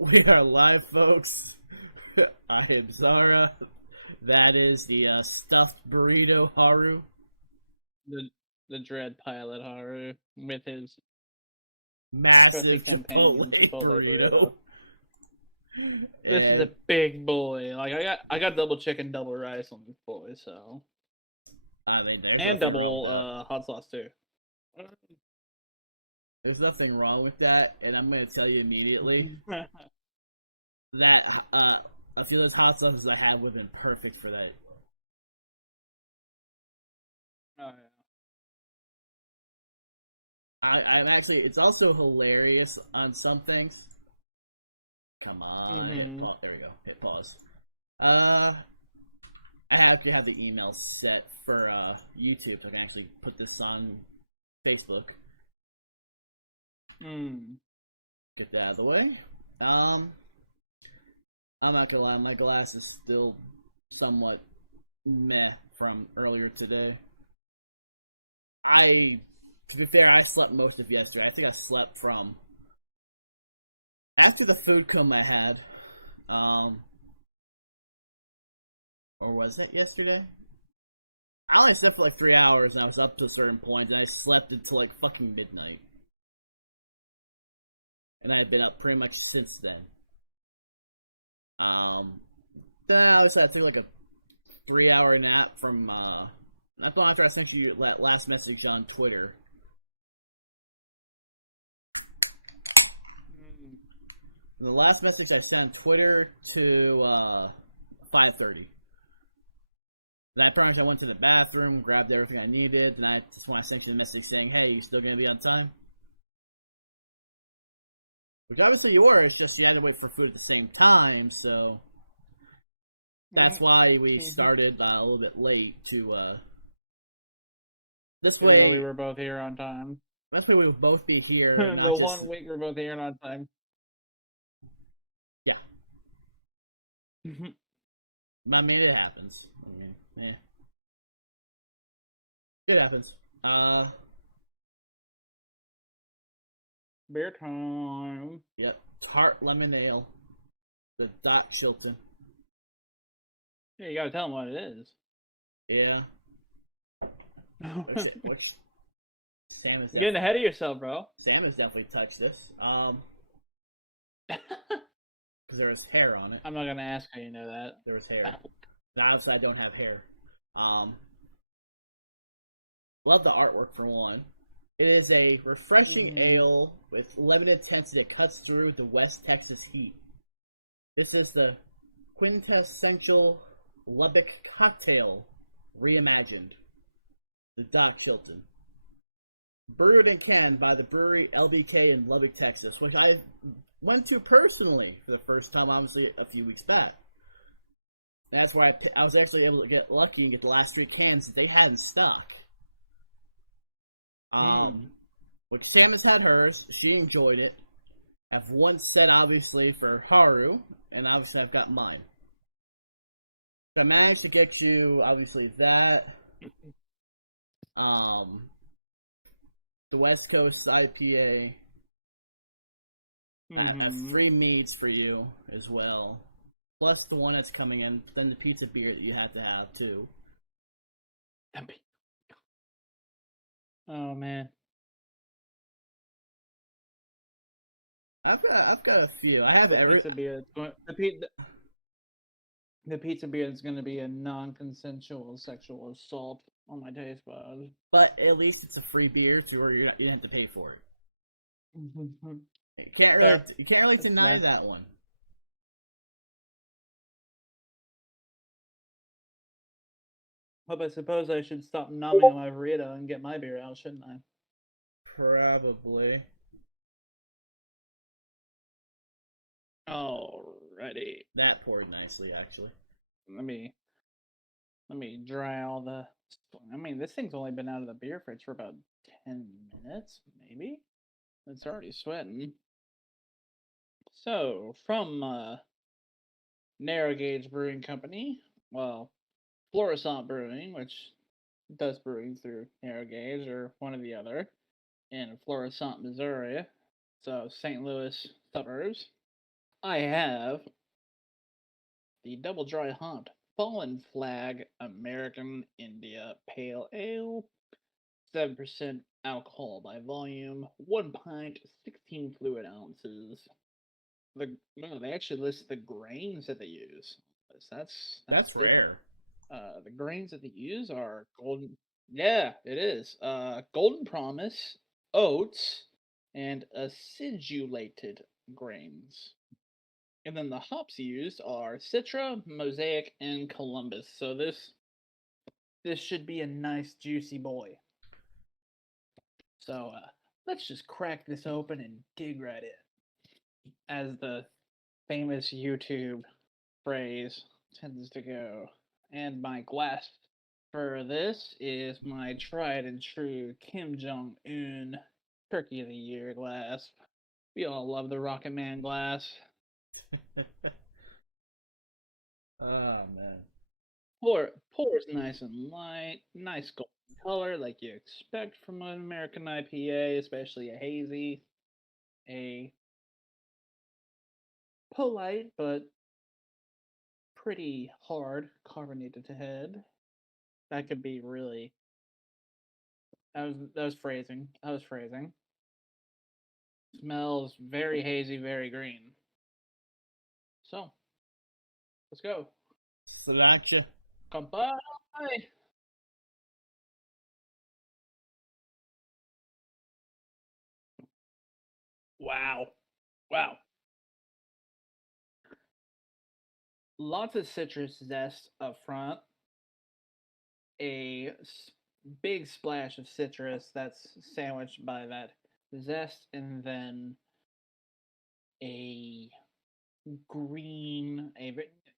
We are live, folks. I am Zara. That is the stuffed burrito Haru. the the Dread Pilot Haru with his trusty Massive Chipotle companion Chipotle burrito. burrito. This is a And big boy. Like I got double chicken, double rice on this boy, so I mean, there's and nothing wrong with double that. hot sauce too. There's nothing wrong with that. And I'm going to tell you immediately that a few of those hot sauces I have would have been perfect for that. Oh, I'm actually, it's also hilarious on some things. Come on, hit pause. There we go. Hit pause. I have to have the email set for YouTube so I can actually put this on Facebook. Get that out of the way. I'm not gonna lie, my glass is still somewhat meh from earlier today. To be fair, I slept most of yesterday. I think I slept from after the food coma I had. Or was that yesterday? I only slept for like 3 hours and I was up to a certain point and I slept until like fucking midnight. And I had been up pretty much since then. Then obviously I took like a 3 hour nap from not long after I sent you that last message on Twitter. And the last message I sent on Twitter to 5:30. Then I pretty much I went to the bathroom, grabbed everything I needed, and I just want to send you the message saying, "Hey, you still gonna be on time?" Which obviously you were. It's just you had to wait for food at the same time, so that's why we started a little bit late. To this way, we were both here on time. this way we would both be here, and not well, just 1 week we're both here on time. Yeah. I mean, it happens. I mean, yeah. It happens. Beer time. Yep. Tart lemon ale. The Doc Chilton. Yeah, you gotta tell them what it is. Yeah. Which Sam has Getting ahead of yourself, bro. Sam has definitely touched this. Because there was hair on it. I'm not gonna ask how you know that. There was hair. Now, obviously, I don't have hair. Love the artwork for one. It is a refreshing ale with lemon intensity that cuts through the West Texas heat. This is the quintessential Lubbock cocktail reimagined. The Doc Chilton. Brewed and canned by the brewery LBK in Lubbock, Texas, which I went to personally for the first time, obviously, a few weeks back. That's where I was actually able to get lucky and get the last 3 cans that they had in stock. Which Sam has had hers. She enjoyed it. I've one set, obviously, for Haru, and obviously I've got mine. So I managed to get you, obviously, that. The West Coast IPA. I have 3 meads for you as well. Plus the one that's coming in, then the pizza beer that you have to have too. Oh man, I've got a few. I have the pizza beer is going to be a non-consensual sexual assault on my taste buds. but at least it's a free beer to where you don't have to pay for it. You can't really deny that one. But I suppose I should stop numbing on my burrito and get my beer out, shouldn't I? Probably. Alrighty. That poured nicely, actually. Let me dry all the. I mean, this thing's only been out of the beer fridge for about 10 minutes, maybe. It's already sweating. So, from Narrow Gauge Brewing Company, well, Florissant Brewing, which does brewing through Narrow Gauge or one or the other, in Florissant, Missouri, so St. Louis suburbs. I have the Double Dry Hunt Fallen Flag American India Pale Ale, 7% alcohol by volume, 1 pint, 16 fluid ounces. They actually list the grains that they use. That's That's different. rare. The grains that they use are golden. Yeah, it is. Golden Promise, oats, and acidulated grains. And then the hops used are Citra, Mosaic, and Columbus. So this should be a nice juicy boy. So let's just crack this open and dig right in. As the famous YouTube phrase tends to go. And my glass for this is my tried and true Kim Jong Un Turkey of the Year glass. We all love the Rocket Man glass. Oh man. Pours nice and light, nice golden color like you expect from an American IPA, especially a hazy. A polite but pretty hard carbonated head. That could be really. That was phrasing. I was phrasing. Smells very hazy, very green. So let's go. Sriracha. Kanpai! Wow. Wow. Lots of citrus zest up front. A big splash of citrus that's sandwiched by that zest, and then a green,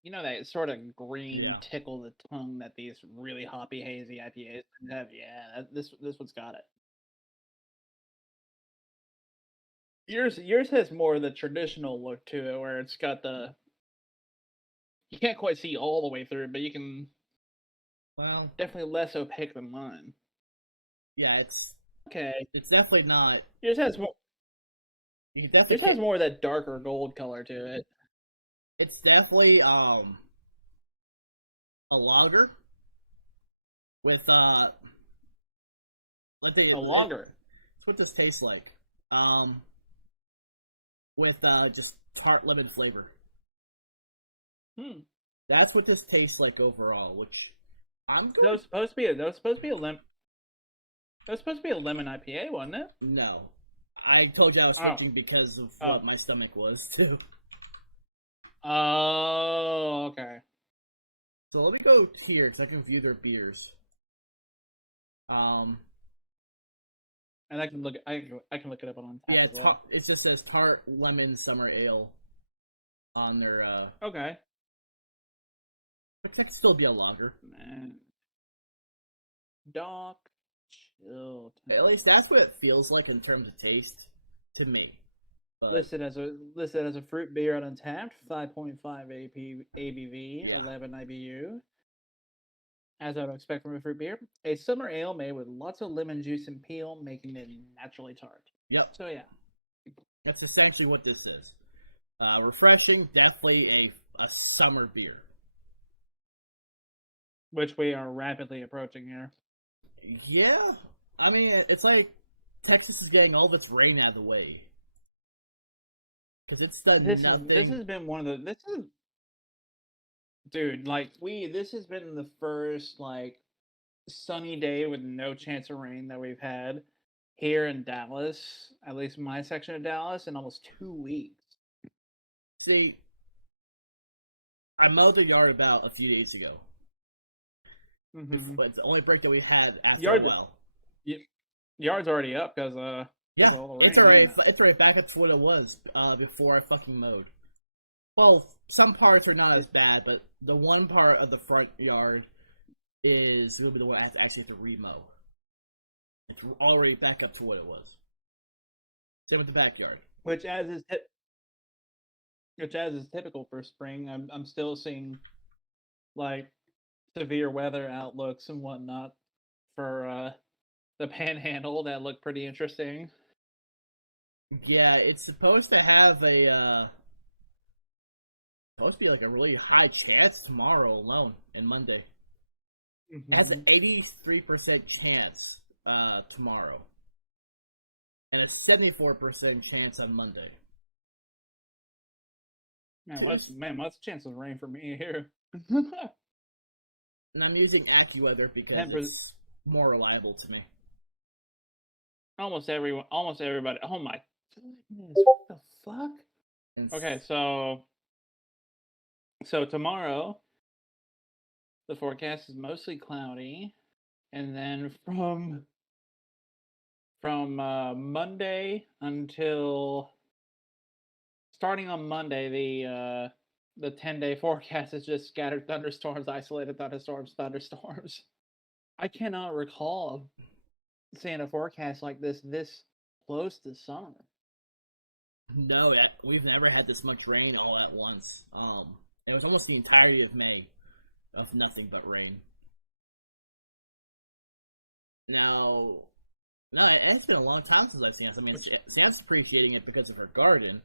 that sort of green Yeah. tickle the tongue that these really hoppy hazy IPAs have. Yeah, this one's got it. Yours has more of the traditional look to it, where it's got the you can't quite see all the way through, but you can Well, definitely less opaque than mine. yeah, it's Okay, definitely not. yours has more. You can definitely. Yours has more of that darker gold color to it. It's definitely a lager with A lager. it's what this tastes like. Um, with just tart lemon flavor. Hmm. That's what this tastes like overall. Which I'm That going. was supposed to be that was supposed to be a lemon. That was supposed to be a lemon IPA, wasn't it? No, I told you I was Oh. switching because of what my stomach was too. Oh, okay. So let me go here because I can view their beers. Um, And I can look. I can look it up on. yeah, as well. it just says tart lemon summer ale on their. Okay. But that could still be a lager. Man. Dark chill. At least that's what it feels like in terms of taste to me. But Listed as a fruit beer on Untapped, 5.5 ABV, yeah, 11 IBU. As I would expect from a fruit beer, a summer ale made with lots of lemon juice and peel, making it naturally tart. yep, So yeah, that's essentially what this is. Refreshing, definitely a summer beer. which we are rapidly approaching here. Yeah, I mean it's like Texas is getting all of its rain out of the way because it's done nothing. This has been one of the. This is, dude. Like this has been the first like sunny day with no chance of rain that we've had here in Dallas. At least my section of Dallas in almost 2 weeks. See, I mowed the yard about a few days ago. Mm-hmm. It's the only break that we had after a while. Yard's already up because yeah, it's already back up to what it was before I fucking mowed. Well, some parts are not as bad, but the one part of the front yard is gonna be the one I actually have to remow. It's already back up to what it was. Same with the backyard. Which as is typical for spring. I'm still seeing like severe weather outlooks and whatnot for the Panhandle that look pretty interesting. Yeah, it's supposed to have a supposed to be like a really high chance tomorrow alone and Monday. It has an 83% chance tomorrow. And a 74% chance on Monday. Man, what's the chance of rain for me here? And I'm using AccuWeather because it's more reliable to me. Almost everybody. Oh my goodness! What the fuck? Okay, so tomorrow the forecast is mostly cloudy, and then from Monday until starting on Monday, the 10-day forecast is just scattered thunderstorms, isolated thunderstorms. I cannot recall seeing a forecast like this close to summer. No, we've never had this much rain all at once. It was almost the entirety of May of nothing but rain. Now, no, it's been a long time since I've seen this. I mean, Sam's appreciating it because of her garden.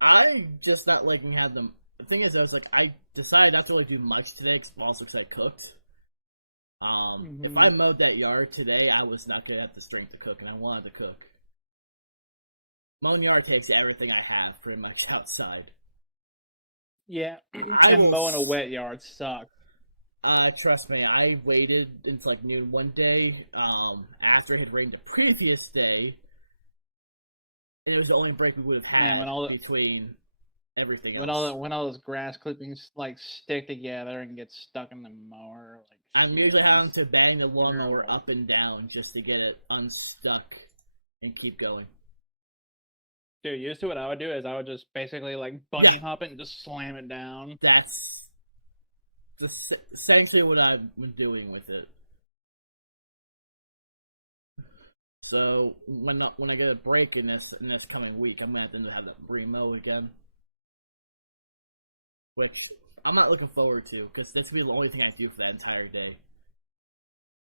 I just not liking having them. The thing is, I decided not to really do much today, also because I cooked. If I mowed that yard today, I was not gonna have the strength to cook, and I wanted to cook. Mowing yard takes everything I have, pretty much outside. Yeah, mowing a wet yard sucks. Trust me, I waited until like noon one day, after it had rained the previous day, and it was the only break we would have had between everything else. When all those grass clippings like stick together and get stuck in the mower. Like, I'm usually having to bang the lawnmower up and down just to get it unstuck and keep going. Dude, used to what I would do is I would just basically like bunny hop it and just slam it down. That's essentially what I've been doing with it. So when I get a break in this coming week, I'm gonna have to have that remow again, which I'm not looking forward to because that's gonna be the only thing I do for that entire day.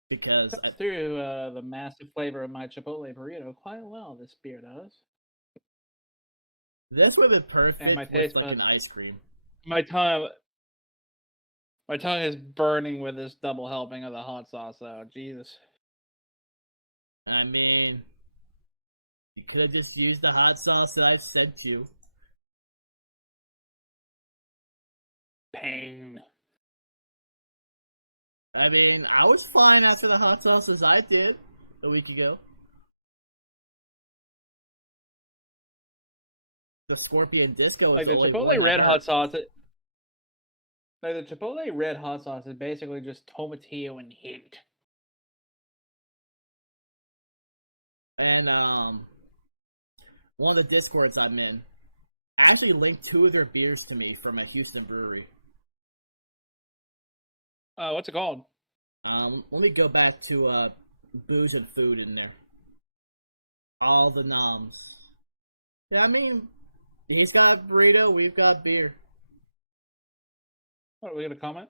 Because through the massive flavor of my Chipotle burrito quite well. This beer does. This would have been perfect with like an ice cream. My tongue is burning with this double helping of the hot sauce, though. Jesus. I mean, you could have just used the hot sauce that I've sent you. Pain. I mean, I was fine after the hot sauce as I did a week ago. The Scorpion Disco is the only one that hurt. The Chipotle red hot sauce is basically just tomatillo and heat. And one of the Discords I'm in actually linked 2 of their beers to me from a Houston brewery. What's it called? Let me go back to booze and food in there. All the noms. Yeah, I mean, he's got a burrito, we've got beer. What, are we gonna comment?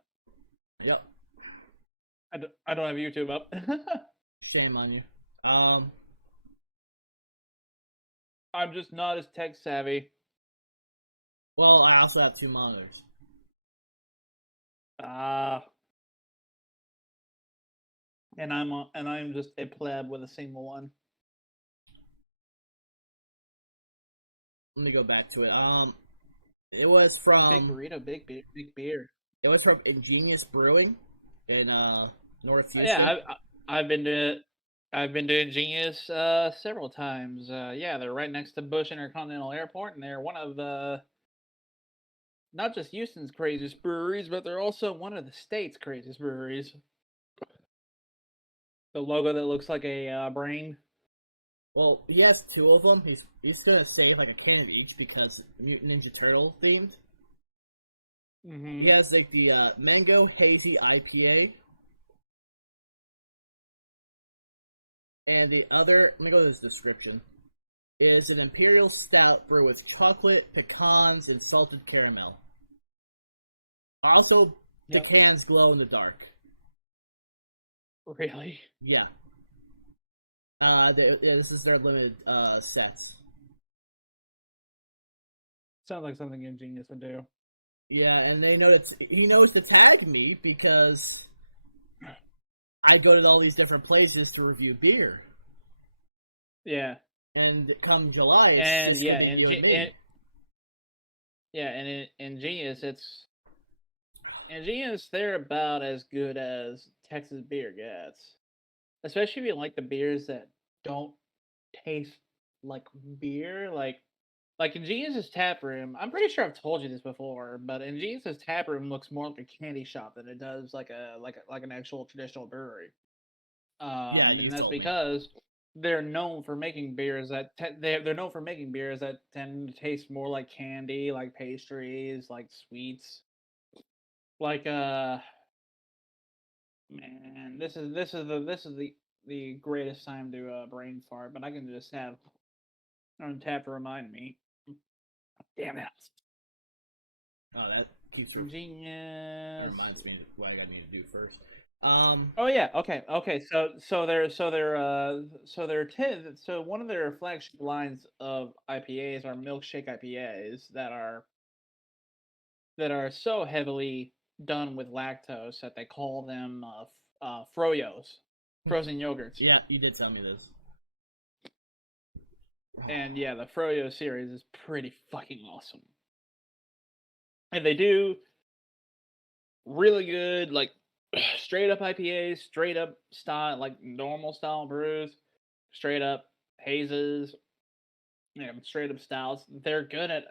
Yep. I don't have YouTube up. Shame on you. I'm just not as tech savvy. Well, I also have 2 monitors. And I'm just a pleb with a single one. Let me go back to it. It was from big burrito, big beer. It was from Ingenious Brewing in North Houston. Yeah, I've been to Ingenious several times. Yeah, they're right next to Bush Intercontinental Airport, and they're one of the not just Houston's craziest breweries, but they're also one of the state's craziest breweries. The logo that looks like a brain. Well, he has 2 of them. He's gonna save like a can of each because Mutant Ninja Turtle themed. Mm-hmm. He has like the Mango Hazy IPA. And the other, let me go to this description, is an Imperial Stout brewed with chocolate, pecans, and salted caramel. Also, the cans glow in the dark. Really? Yeah. This is their limited sets. Sounds like something Ingenious would do. Yeah, and they know that he knows to tag me because I go to all these different places to review beer. Yeah. And come July, it's And just gonna be you and me. in Genius, they're about as good as Texas beer gets. Especially if you like the beers that don't taste like beer, like in Genius's tap room. I'm pretty sure I've told you this before, but in Genius's tap room looks more like a candy shop than it does like an actual traditional brewery. Yeah, And you that's told me. because they're known for making beers they're known for making beers that tend to taste more like candy, like pastries, like sweets. Like man, this is the greatest time to brain fart, but I can just have Untap to remind me. Damn it. Oh, that keeps that Genius. reminds me what I need to do first. Oh yeah. Okay. So one of their flagship lines of IPAs are milkshake IPAs that are so heavily done with lactose that they call them froyos, frozen yogurts. Yeah, you did tell me this. And yeah, the froyo series is pretty fucking awesome. And they do really good, like straight up IPAs, straight up style, like normal style brews, straight up hazes, straight up stouts. They're good at.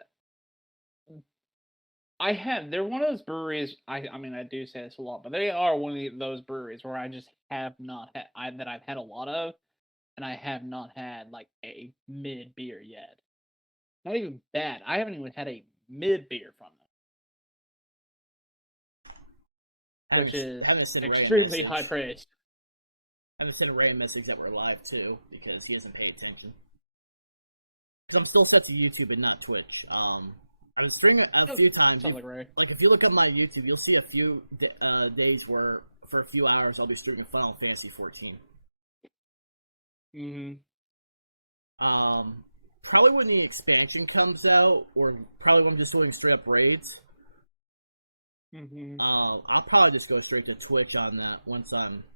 They're one of those breweries. I mean, I do say this a lot, but they are one of those breweries where I just have not had that I've had a lot of, and I have not had like a mid beer yet. Not even bad. I haven't even had a mid beer from them, which is Having to send Ray a extremely high message. praise. Having to send Ray a message that we're live too because he doesn't pay attention. Because I'm still set to YouTube and not Twitch. I've been streaming a few times. Like if you look up my YouTube, you'll see a few days where for a few hours I'll be streaming Final Fantasy 14. Probably when the expansion comes out, or probably when I'm just doing straight up raids. I'll probably just go straight to Twitch on that once I'm.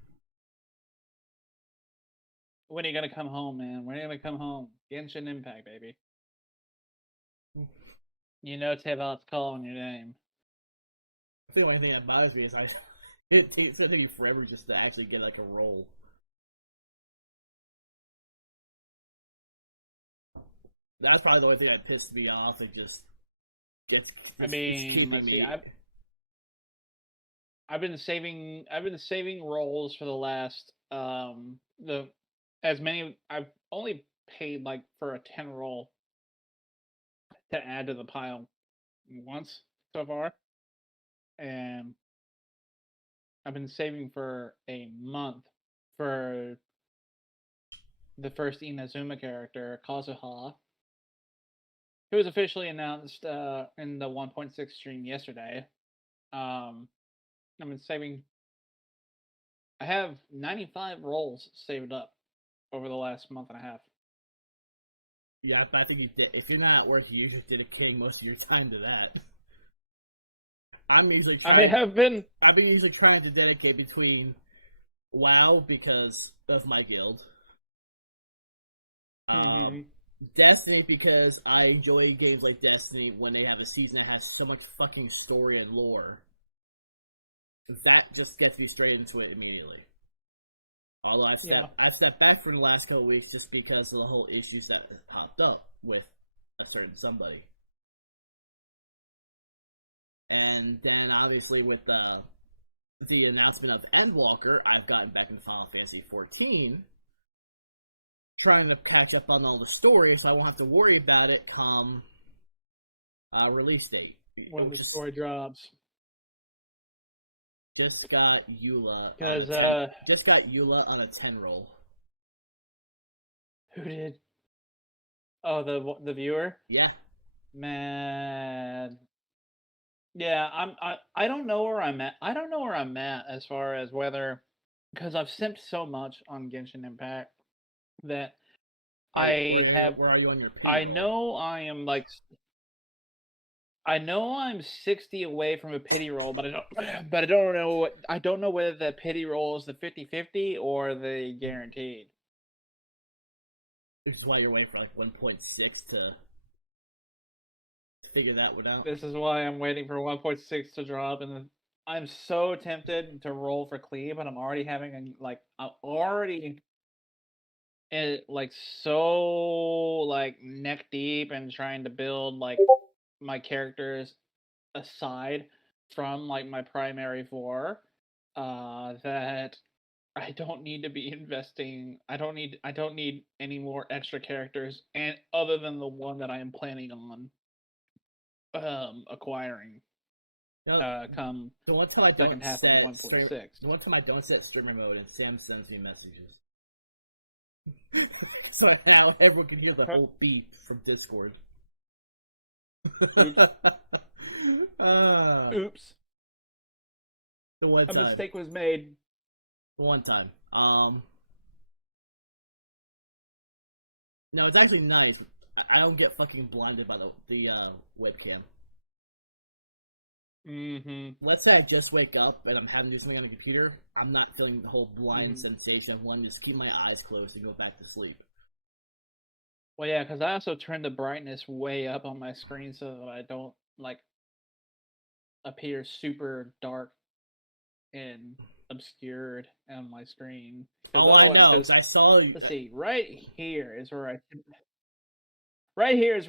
When are you gonna come home, man? When are you gonna come home? Genshin Impact, baby. You know Tevat's calling your name. I think the only thing that bothers me is it's gonna take me forever just to actually get like a roll. That's probably the only thing that pissed me off. It just it's keeping me. I've been saving rolls for the last the as many. I've only paid like for a 10 roll to add to the pile once so far, and I've been saving for a month for the first Inazuma character, Kazuha, who was officially announced in the 1.6 stream yesterday. I've been saving. I have 95 rolls saved up over the last month and a half. Yeah, but I think you did. If you're not at work, you usually dedicating most of your time to that. I'm usually trying. I've been usually trying to dedicate between WoW because of my guild. Destiny because I enjoy games like Destiny when they have a season that has so much fucking story and lore. That just gets me straight into it immediately. Although I've stepped back for the last couple weeks just because of the whole issues that popped up with a certain somebody. And then obviously with the announcement of Endwalker, I've gotten back into Final Fantasy 14, trying to catch up on all the story so I won't have to worry about it come release date. When the story drops. Just got Eula on a 10. Just got Eula on a 10 roll. Who did? Oh, the viewer. Yeah. Man. Yeah, I don't know where I'm at. I don't know where I'm at as far as whether, because I've simped so much on Genshin Impact that where are you on your pity roll? I know I am like. I know I'm 60 away from a pity roll, but but I don't know whether the pity roll is the 50-50 or the guaranteed. Which is why you're waiting for like 1.6 to figure that one out. This is why I'm waiting for 1.6 to drop, and I'm so tempted to roll for clean, but I'm already I'm already like so like neck deep and trying to build like my characters aside from like my primary four, that I don't need to be investing. I don't need any more extra characters, and other than the one that I am planning on acquiring. Come the one time I second don't half of set stream, 1.6. the one time I don't set streamer mode, and Sam sends me messages, so now everyone can hear the whole beep from Discord. Oops. The one A time. mistake was made. The one time. No, it's actually nice. I don't get fucking blinded by the webcam. Let's say I just wake up and I'm having to do something on the computer. I'm not feeling the whole blind sensation of wanting to just keep my eyes closed and go back to sleep. Well, yeah, because I also turned the brightness way up on my screen so that I don't like appear super dark and obscured on my screen. Oh, I know, because I saw you. Let's see, right here is where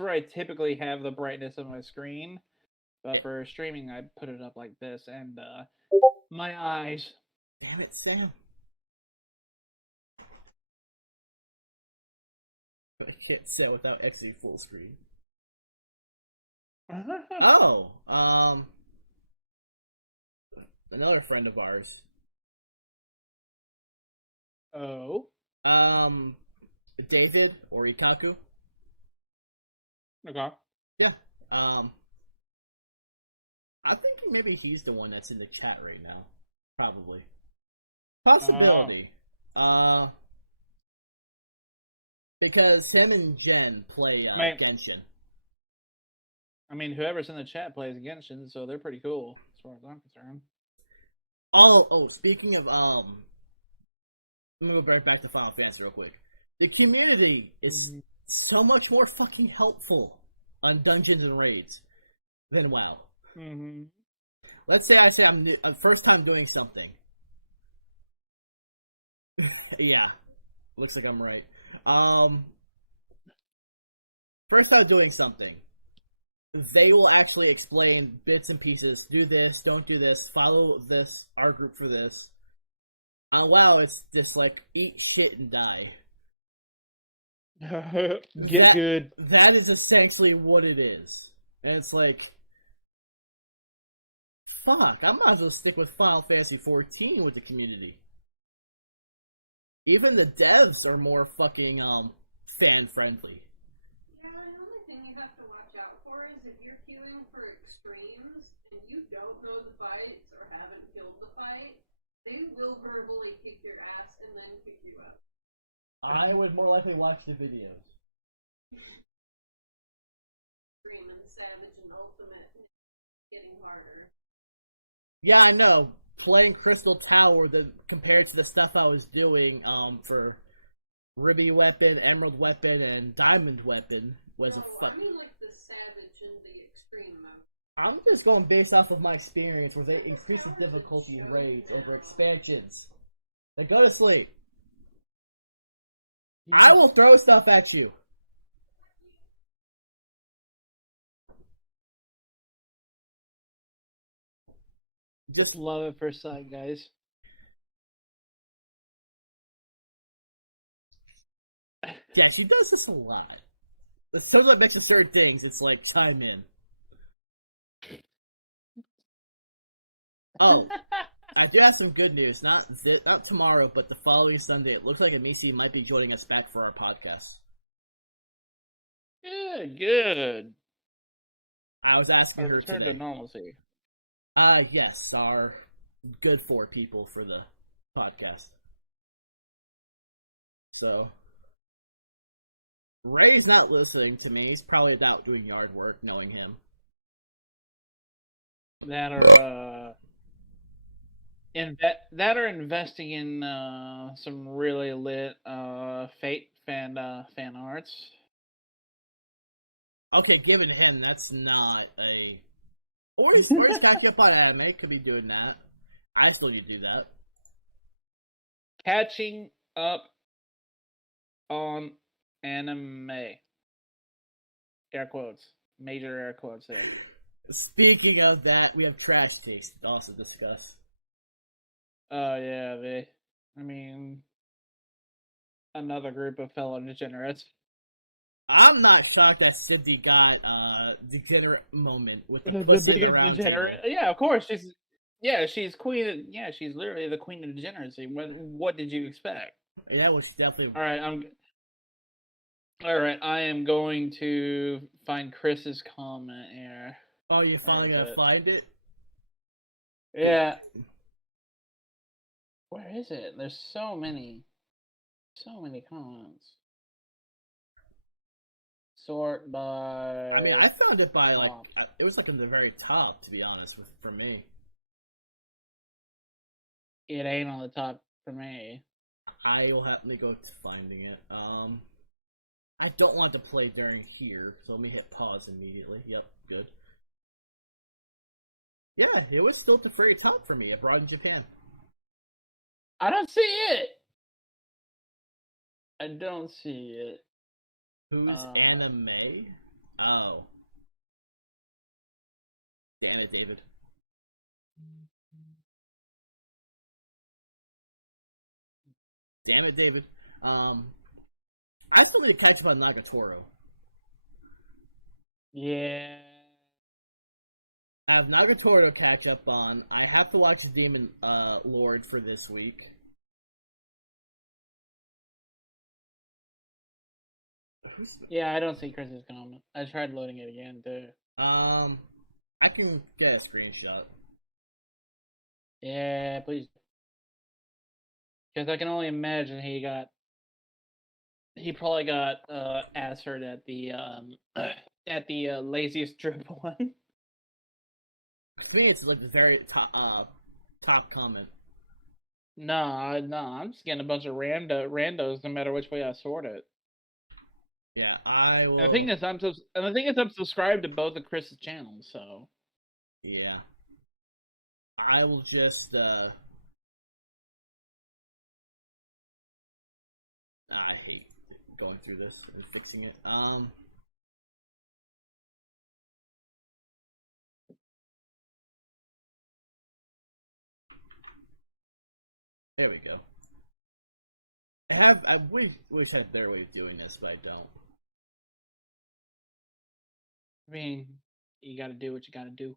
I typically have the brightness of my screen. But for streaming, I put it up like this, and my eyes. Damn it, Sam. I can't set without exiting full screen. Oh, another friend of ours. Oh. David or Ikaku. Okay. Yeah. I'm thinking maybe he's the one that's in the chat right now. Probably. Possibility. Because him and Jen play Genshin. I mean, whoever's in the chat plays Genshin, so they're pretty cool as far as I'm concerned. Speaking of I'm gonna go right back to Final Fantasy real quick. The community is so much more fucking helpful on dungeons and raids than WoW. Let's say I'm new, first time doing something. Yeah, looks like I'm right. First time doing something, they will actually explain bits and pieces. Do this, don't do this, follow this, our group for this. WoW, it's just like eat shit and die. Good. That is essentially what it is, and it's like, fuck, I might as well stick with Final Fantasy 14 with the community. Even the devs are more fucking fan friendly. Yeah, the only thing you have to watch out for is if you're queuing for extremes and you don't know the fights or haven't killed the fight, they will verbally kick your ass and then kick you out. I would more likely watch the videos. Extreme and Savage and Ultimate getting harder. Yeah, I know. Playing Crystal Tower, compared to the stuff I was doing for Ruby Weapon, Emerald Weapon, and Diamond Weapon was I mean like the Savage and the Extreme mode. I'm just going based off of my experience where they increase the difficulty in raids over expansions. Then go to sleep. I will throw stuff at you. Just love it first sight, guys. Yeah, she does this a lot. Sometimes it mentions certain things, it's like, chime in. Oh, I do have some good news. Not tomorrow, but the following Sunday. It looks like Amisi might be joining us back for our podcast. Good. I was asking her today. Yes, our good 4 people for the podcast. So, Ray's not listening to me. He's probably out doing yard work, knowing him. that are that are investing in some really lit Fate fan arts. Okay, given him, that's not a. Or he's catching up on anime. Could be doing that. I still need to do that. Catching up on anime. Air quotes. Major air quotes there. Speaking of that, we have trash taste to also discuss. Oh yeah, I mean, another group of fellow degenerates. I'm not shocked that Cindy got degenerate moment with the pussy of the biggest round degenerate. table. Yeah, of course. She's queen. Yeah, she's literally the queen of degeneracy. What did you expect? Yeah, well, she definitely. All right, All right, I am going to find Chris's comment here. Oh, you're finally gonna find it? Yeah. Where is it? There's so many comments. Sort by. I mean, I found it by like it was like in the very top, to be honest, for me. It ain't on the top for me. I will have to go to finding it. I don't want to play during here, so let me hit pause immediately. Yep, good. Yeah, it was still at the very top for me abroad in Japan. I don't see it. I don't see it. Who's anime? Oh. Damn it, David. Damn it, David. I still need to catch up on Nagatoro. Yeah. I have Nagatoro to catch up on. I have to watch Demon Lord for this week. Yeah, I don't see Chris's comment. I tried loading it again too. I can get a screenshot. Yeah, please. Because I can only imagine he probably got ass hurt at the laziest drip one. To me, it's like the very top comment. No, I'm just getting a bunch of randos no matter which way I sort it. Yeah, I will. And the thing is, I'm subscribed to both of Chris's channels, so. Yeah. I will just I hate going through this and fixing it. There we go. I wish I had a better way of doing this, but I don't. I mean, you gotta do what you gotta do.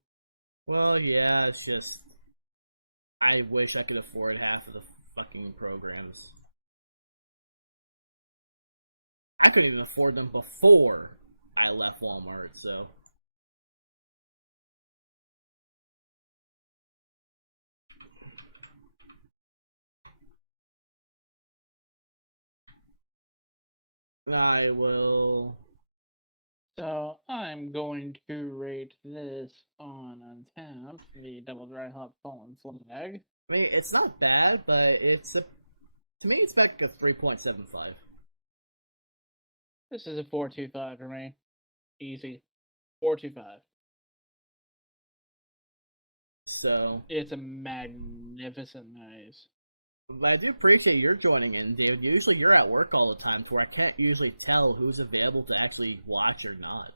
Well, yeah, it's just I wish I could afford half of the fucking programs. I couldn't even afford them before I left Walmart, so. I will. So I'm going to rate this on Untapped, the double dry hop fallen flag. I mean, it's not bad, but to me, it's back like a 3.75. This is a 4.25 for me. Easy. 4.25. So. It's a magnificent nice. But I do appreciate your joining in, David. Usually you're at work all the time, to where I can't usually tell who's available to actually watch or not.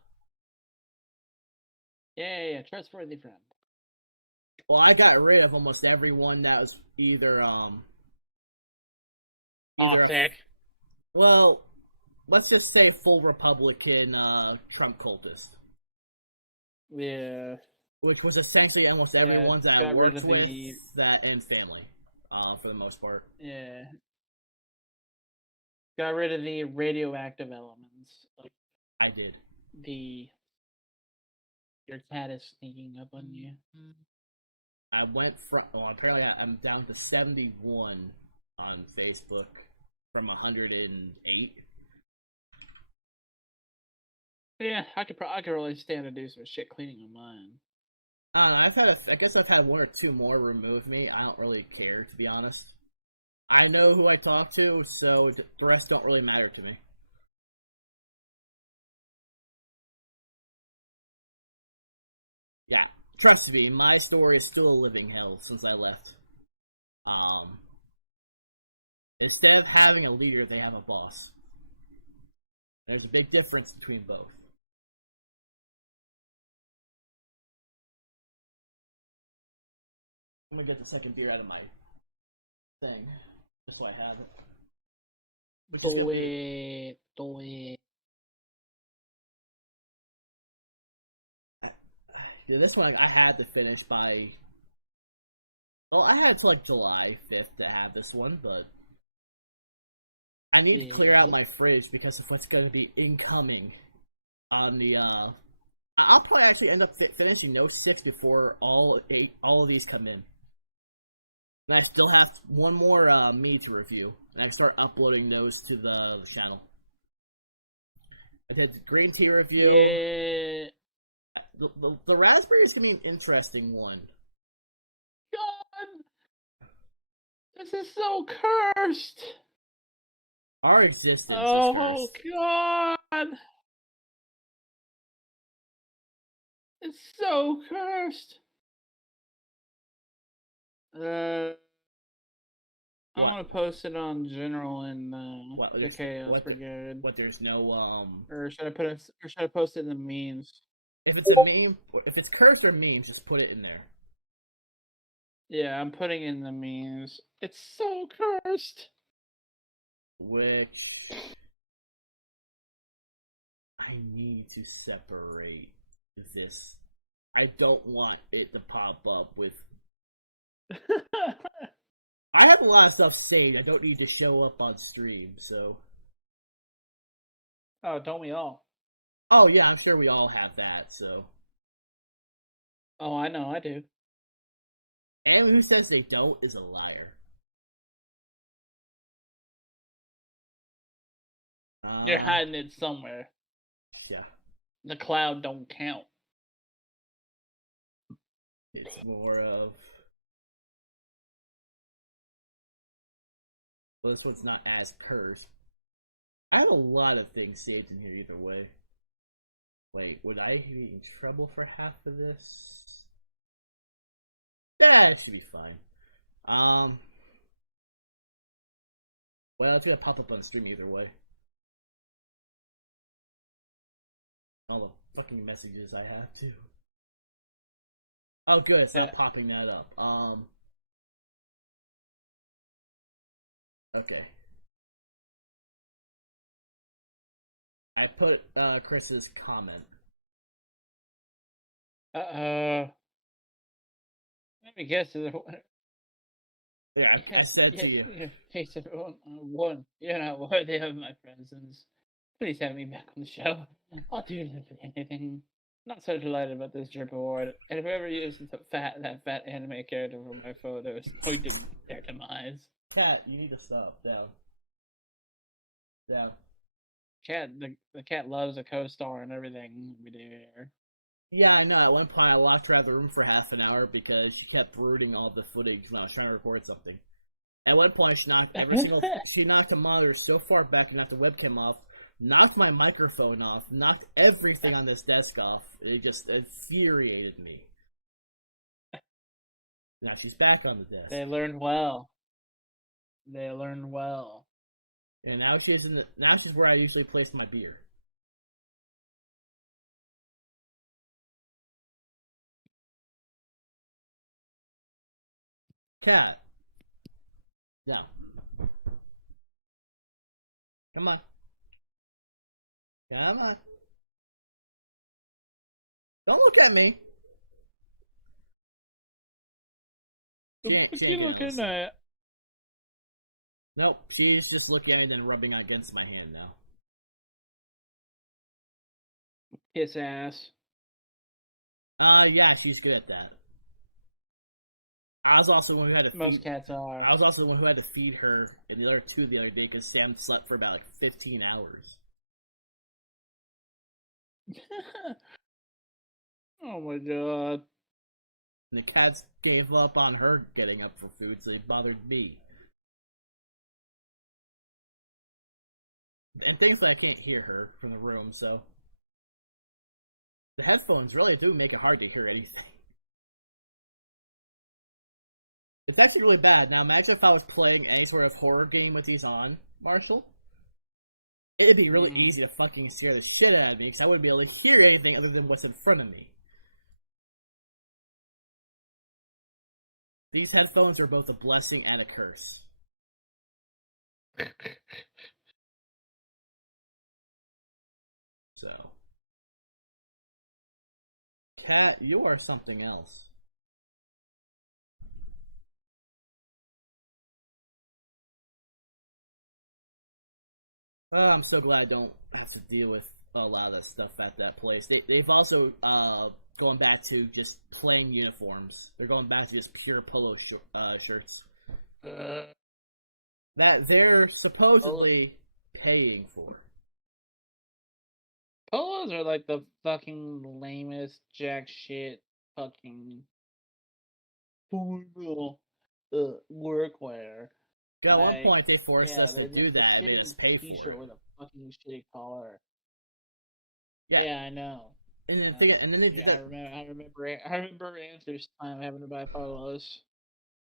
Yeah, trustworthy friend. Well, I got rid of almost everyone that was either well, let's just say full Republican Trump cultist. Yeah. Which was essentially almost everyone that I worked with that and family, for the most part. Yeah. Got rid of the radioactive elements. I did. Your cat is sneaking up on you. I went from apparently I'm down to 71 on Facebook from 108. Yeah, I could really stand to do some shit cleaning on mine. I don't know, I guess I've had one or two more remove me. I don't really care, to be honest. I know who I talk to, so the rest don't really matter to me. Yeah, trust me, my story is still a living hell since I left. Um, Instead of having a leader, they have a boss. There's a big difference between both. I'm gonna get the second beer out of my thing, just so I have it. Which is gonna be this one. I had to finish by. Well, I had until like July 5th to have this one, but I need to clear out my fridge because of what's gonna be incoming on the. I'll probably actually end up finishing No 6 before all of these come in. And I still have one more me to review, and I can start uploading those to the channel. I did the green tea review. Yeah. The raspberry is gonna be an interesting one. God, this is so cursed. Our existence is cursed. Oh God, it's so cursed. I What? want to post it on general and What? There's good. what? There's no Or should I put it? Or should I post it in the memes? If it's a meme, or if it's cursed or memes, just put it in there. Yeah, I'm putting in the memes. It's so cursed. Which I need to separate this. I don't want it to pop up with. I have a lot of stuff saved. I don't need to show up on stream, so. Oh, don't we all? Oh yeah, I'm sure we all have that. So. Oh, I know, I do. Anyone who says they don't is a liar. They're hiding it somewhere. Yeah. The cloud don't count. It's more of. Well, this one's not as cursed. I have a lot of things saved in here either way. Wait, would I be in trouble for half of this? Yeah, it should be fine. Well, it's gonna pop up on the stream either way. All the fucking messages I have too. Oh, good, it's not popping that up. Okay. I put Chris's comment. Let me guess. Yeah, I said to you. Case of one, you're not worthy of my presence. Please have me back on the show. I'll do anything. Not so delighted about this drip award. And if ever uses that fat anime character for my photos, I do their demise. Cat, you need to stop. Down. Down. Cat, the cat loves a co-star and everything we do here. Yeah, I know. At one point, I locked her out of the room for half an hour because she kept rooting all the footage when I was trying to record something. At one point, she knocked she knocked the monitor so far back and knocked the webcam off, knocked my microphone off, knocked everything on this desk off. It just infuriated me. Now she's back on the desk. They learned well. They learned well. And now she's where I usually place my beer. Cat. No. Come on. Come on. Don't look at me. She ain't gonna listen. Nope, she's just looking at me and then rubbing against my hand now. Kiss ass. Yeah, she's good at that. I was also the one who had to feed. Most cats are. I was also the one who had to feed her and the other two the other day because Sam slept for about like 15 hours. Oh my god. And the cats gave up on her getting up for food, so they bothered me. And thankfully I can't hear her from the room, so... The headphones really do make it hard to hear anything. It's actually really bad. Now imagine if I was playing any sort of horror game with these on, Marshall. It'd be really easy to fucking scare the shit out of me, because I wouldn't be able to hear anything other than what's in front of me. These headphones are both a blessing and a curse. So. Cat, you are something else. I'm so glad I don't have to deal with a lot of that stuff at that place. They've also going back to just plain uniforms. They're going back to just pure polo shirts that they're supposedly paying for. Polos are like the fucking lamest jack shit fucking formal workwear. At one point, they forced us to do that and made us pay for it. With a fucking shitty collar. Yeah. Yeah, I know. And then they did that. I remember Answer's time having to buy polos.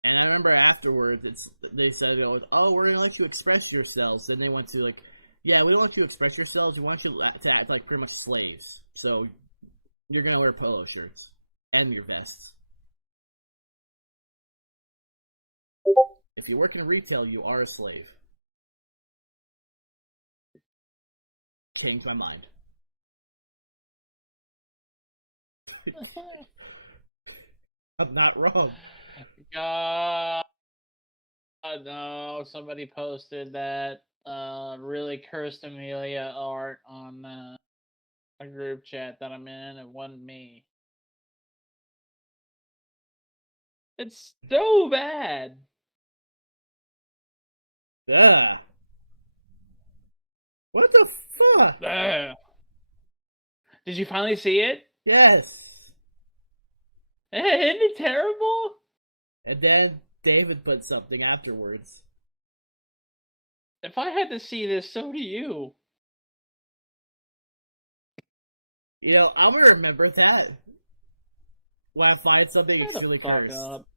And I remember afterwards, they said, "Oh, we're gonna let you express yourselves." Then they went to like, "Yeah, we don't want you to express yourselves. We want you to act like pretty much slaves. So you're gonna wear polo shirts and your vests. If you work in retail, you are a slave." Changed my mind. I'm not wrong. God, no! Somebody posted that really cursed Amelia art on a group chat that I'm in. It wasn't me. It's so bad. Yeah. What the fuck? Ugh. Did you finally see it? Yes. Isn't it terrible? And then David put something afterwards. If I had to see this, so do you. You know, I'm gonna remember that when I find something Shut extremely the fuck cursed. up.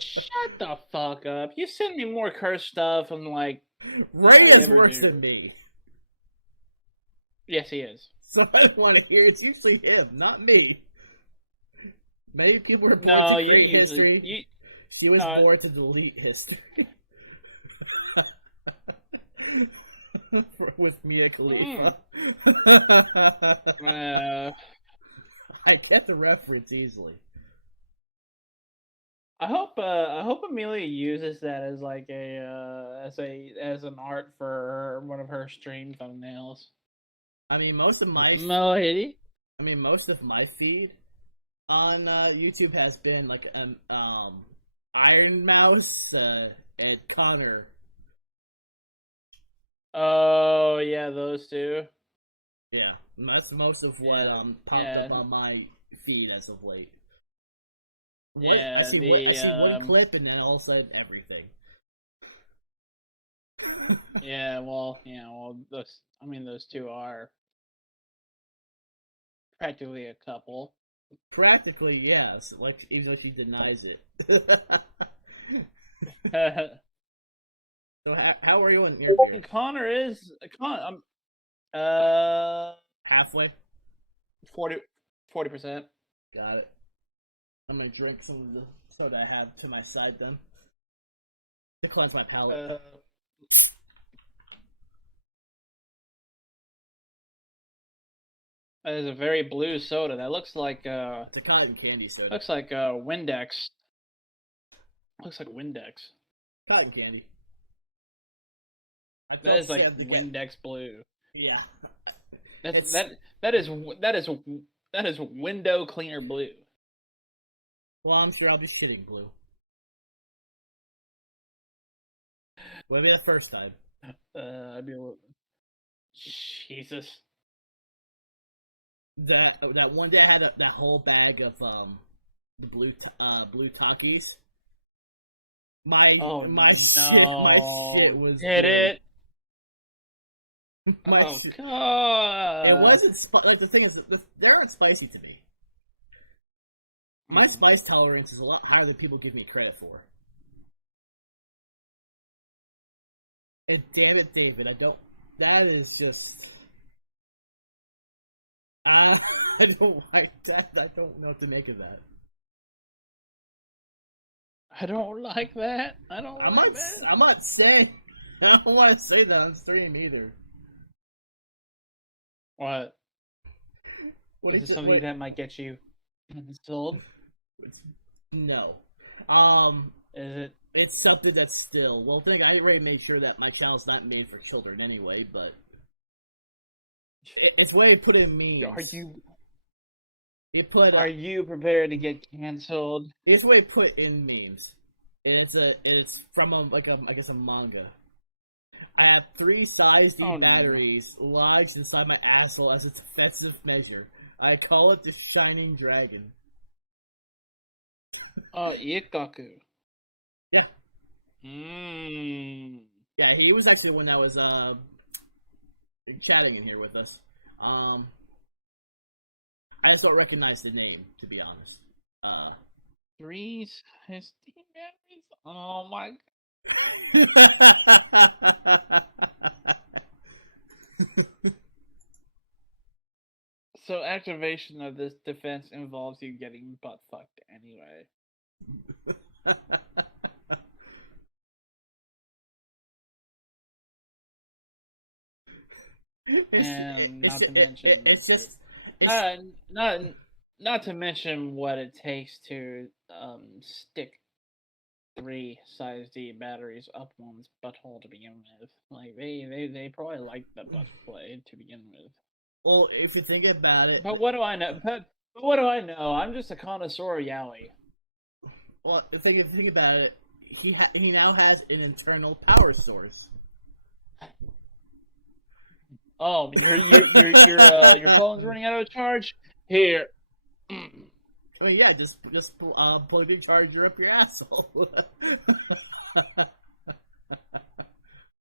Shut the fuck up. You send me more cursed stuff and like... Ray is worse than me. Yes, he is. So I don't want to hear it. It's usually him, not me. Many people were born to create history. She was born to delete history. With Mia Khalifa. I get the reference easily. I hope Amelia uses that as like as an art for one of her stream thumbnails. I mean, most of my feed on YouTube has been like Iron Mouse and Connor. Oh yeah, those two. Yeah, that's most of what popped up on my feed as of late. I see one clip and then all of a sudden everything. Those two are practically a couple. Practically, yes. Like, even though she denies it. So how are you on your beer? Connor is halfway. 40%. Got it. I'm gonna drink some of the soda I have to my side then to cleanse my palate. That is a very blue soda. That looks like it's a cotton candy soda. Looks like Windex. Looks like Windex. Cotton candy. I told Sam to get Windex blue. Yeah. That is window cleaner blue. Well, I'm sure I'll be shitting blue. Will it be the first time? I'd be a little... Jesus. That one day I had that whole bag of the blue Takis. My Oh, my shit no. was Did blue. it? My Oh, shit. God. It wasn't like the thing is that they aren't spicy to me. My spice tolerance is a lot higher than people give me credit for. And damn it, David, I don't. That is just. I don't like that. I don't know what to make of that. I don't like that. I don't I'm like not. that. I'm not saying. I don't want to say that on stream either. What? What Is he it just? something What? that might get you sold? It's, no. Is it? It's something that's still. Well, think I already made sure that my channel's not made for children anyway, but it's way to put in memes. Are you? He put Are you prepared to get canceled? It's way to put in memes, and it's from I guess a manga. I have 3 size D Oh, no. batteries lodged inside my asshole as a defensive measure. I call it the Shining Dragon. Oh, Ikaku. Yeah. Mmm. Yeah, he was actually the one that was chatting in here with us. I just don't recognize the name, to be honest. 3 size D batteries? Oh my. So activation of this defense involves you getting butt fucked anyway. It's just Not to mention what it takes to stick 3 size D batteries up one's butthole to begin with. Like they probably like the butt play to begin with. Well, if you think about it, But what do I know? But what do I know? I'm just a connoisseur yaoi. well, if you think about it, he now has an internal power source. Oh, your phone's running out of charge. Here. I mean, yeah, just plug the charger up your asshole.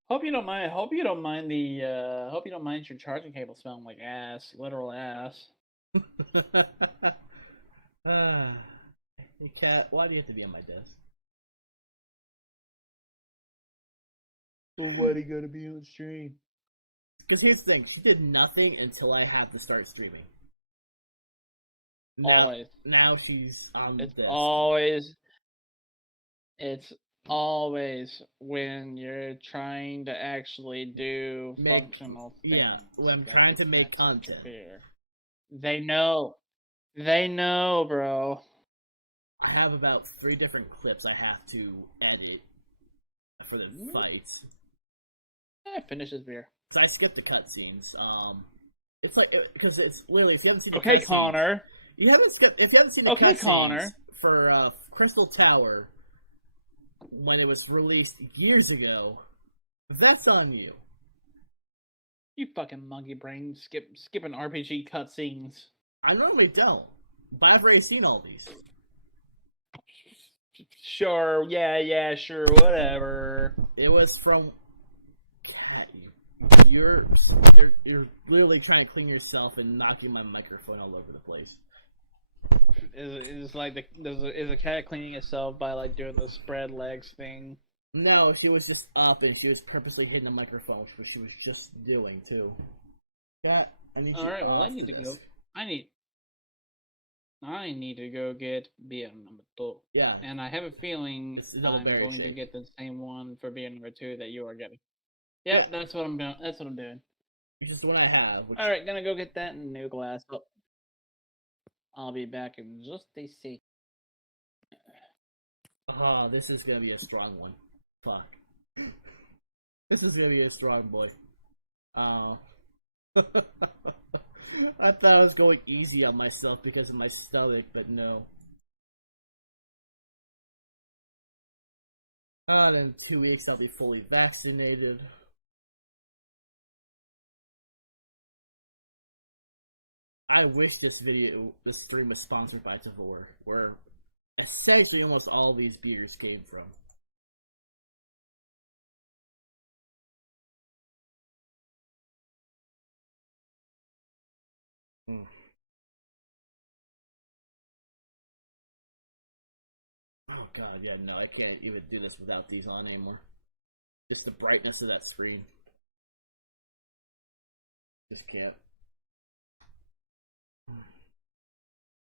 Hope you don't mind. Hope you don't mind your charging cable smelling like ass, literal ass. Hey, cat, why do you have to be on my desk? Well, why do you gotta be on stream? Because here's the thing: she did nothing until I had to start streaming. Now she's on the desk. It's always when you're trying to actually do functional yeah, things when I'm trying to make content. They know, bro. I have about 3 different clips I have to edit for the fights. Finish this beer. Cause I skipped the cutscenes. It's like because it's literally if you haven't seen the cutscenes, Connor. if you haven't seen the cutscenes for Crystal Tower when it was released years ago, that's on you. You fucking monkey brain, skipping RPG cutscenes. I normally don't, but I've already seen all these. Sure, yeah, sure, whatever. It was from Cat. You're literally trying to clean yourself and knocking my microphone all over the place. Is a cat cleaning itself by like doing the spread legs thing? No, she was just up and she was purposely hitting the microphone, which she was just doing too. Cat, I need you off the desk. I need to go get beer number 2. Yeah. And I have a feeling it's a double berry I'm going shake. to get the same one for beer number 2 that you are getting. Yeah, that's what I'm doing. That's what I'm doing. Which is the one I have. All right, gonna go get that in a new glass. Oh. I'll be back in just a sec. Oh, this is gonna be a strong one. Fuck. This is gonna be a strong boy. Oh. I thought I was going easy on myself because of my stomach, but no. Then in 2 weeks I'll be fully vaccinated. I wish this stream was sponsored by Tavor, where essentially almost all these beers came from. Mm. Oh god, yeah, no, I can't even do this without these on anymore. Just the brightness of that screen. Just can't.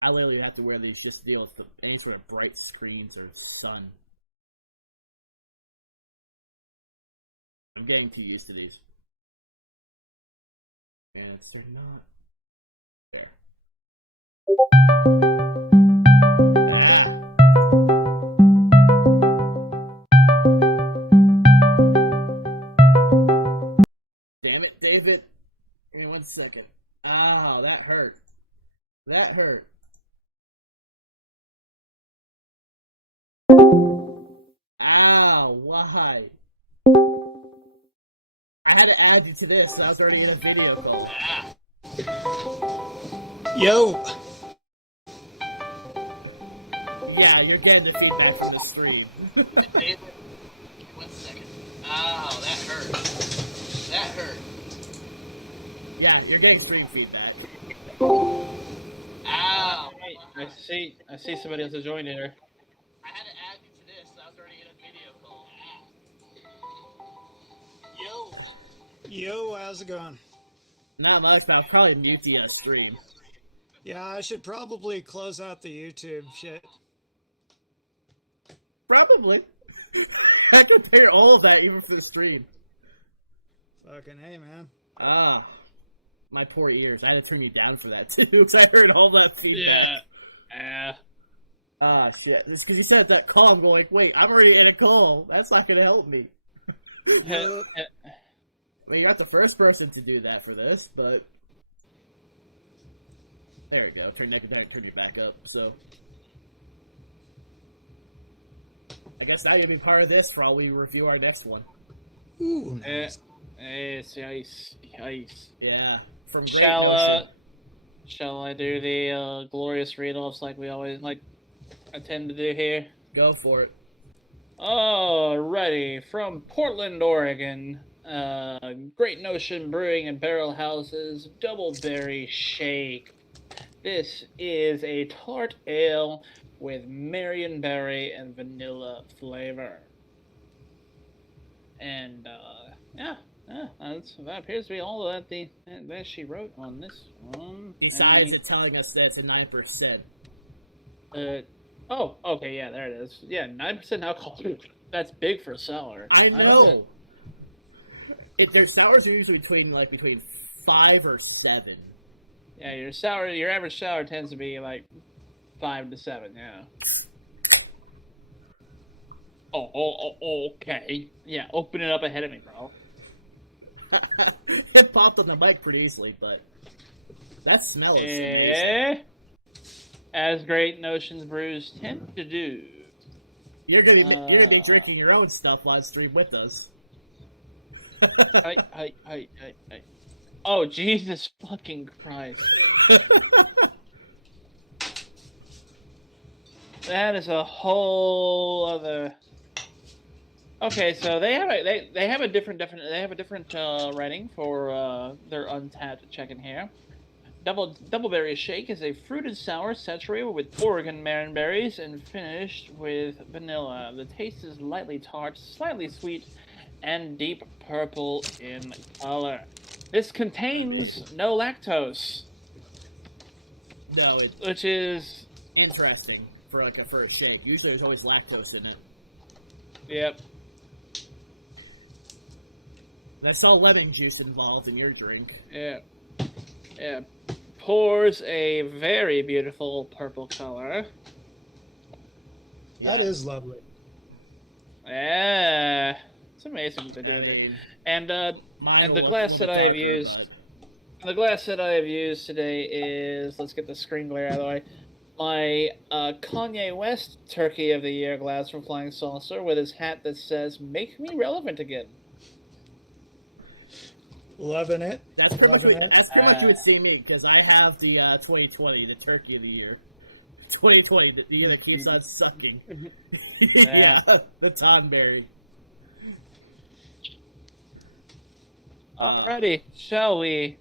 I literally have to wear these just to deal with any sort of bright screens or sun. I'm getting too used to these. And they're not. There. Ah! Damn it, David. Give me 1 second. Ow, that hurt. That hurt. Ow, why? I had to add you to this, so I was already in a video call. Yo! Yeah, you're getting the feedback from the stream. 1 second. Ow, that hurt. That hurt. Yeah, you're getting stream feedback. Ow! Hey, I see somebody else has joined here. I had to add you to this, so I was already in a video call. Yo, how's it going? Not much, but I'll probably mute the stream. Yeah, I should probably close out the YouTube shit. Probably. I can pay all of that even for the stream. Fucking hey, man. Ah, my poor ears. I had to turn you down for that too, because I heard all that feedback. Yeah. Ah, shit. It's because you said that call. I'm going, wait, I'm already in a call. That's not going to help me. I mean, you're not the first person to do that for this, but... There we go. Turn you back up, so... I guess now you'll be part of this for while we review our next one. Ooh, nice. Nice. Yeah, from Great Notion. Shall I do the glorious read-offs like we always I tend to do here? Go for it. Alrighty, from Portland, Oregon, Great Notion Brewing and Barrel House's Double Berry Shake. This is a tart ale with Marionberry and vanilla flavor. And, that appears to be all that she wrote on this one. Besides it telling us that it's a 9%. Oh, okay, yeah, there it is. Yeah, 9% alcohol. That's big for sour. I know! Their sours are usually between 5 or 7. Yeah, your average sour tends to be 5 to 7, yeah. Oh, okay. Yeah, open it up ahead of me, bro. It popped on the mic pretty easily, but that smell is amazing. As Great Notions brews tend to do. You're gonna be drinking your own stuff on stream with us. Hey. Oh, Jesus fucking Christ. That is a whole other... Okay, so they have a different writing for their Untapped check-in here. Double Berry Shake is a fruited sour saturated with Oregon marionberries and finished with vanilla. The taste is lightly tart, slightly sweet, and deep purple in color. This contains no lactose. No, which is interesting for a shake. Usually, there's always lactose in it. Yep. And I saw lemon juice involved in your drink. Yeah. Pours a very beautiful purple color. Yeah. That is lovely. Yeah. It's amazing. I mean, and mine will look a little bit darker, but the glass that I have used today is, let's get the screen glare out of the way, my Kanye West Turkey of the Year glass from Flying Saucer with his hat that says "Make me relevant again." Loving it. That's pretty much what you would see me, because I have the 2020, the Turkey of the Year. 2020, the year that keeps on sucking. Yeah. Yeah, the Tonberry. Alrighty, shall we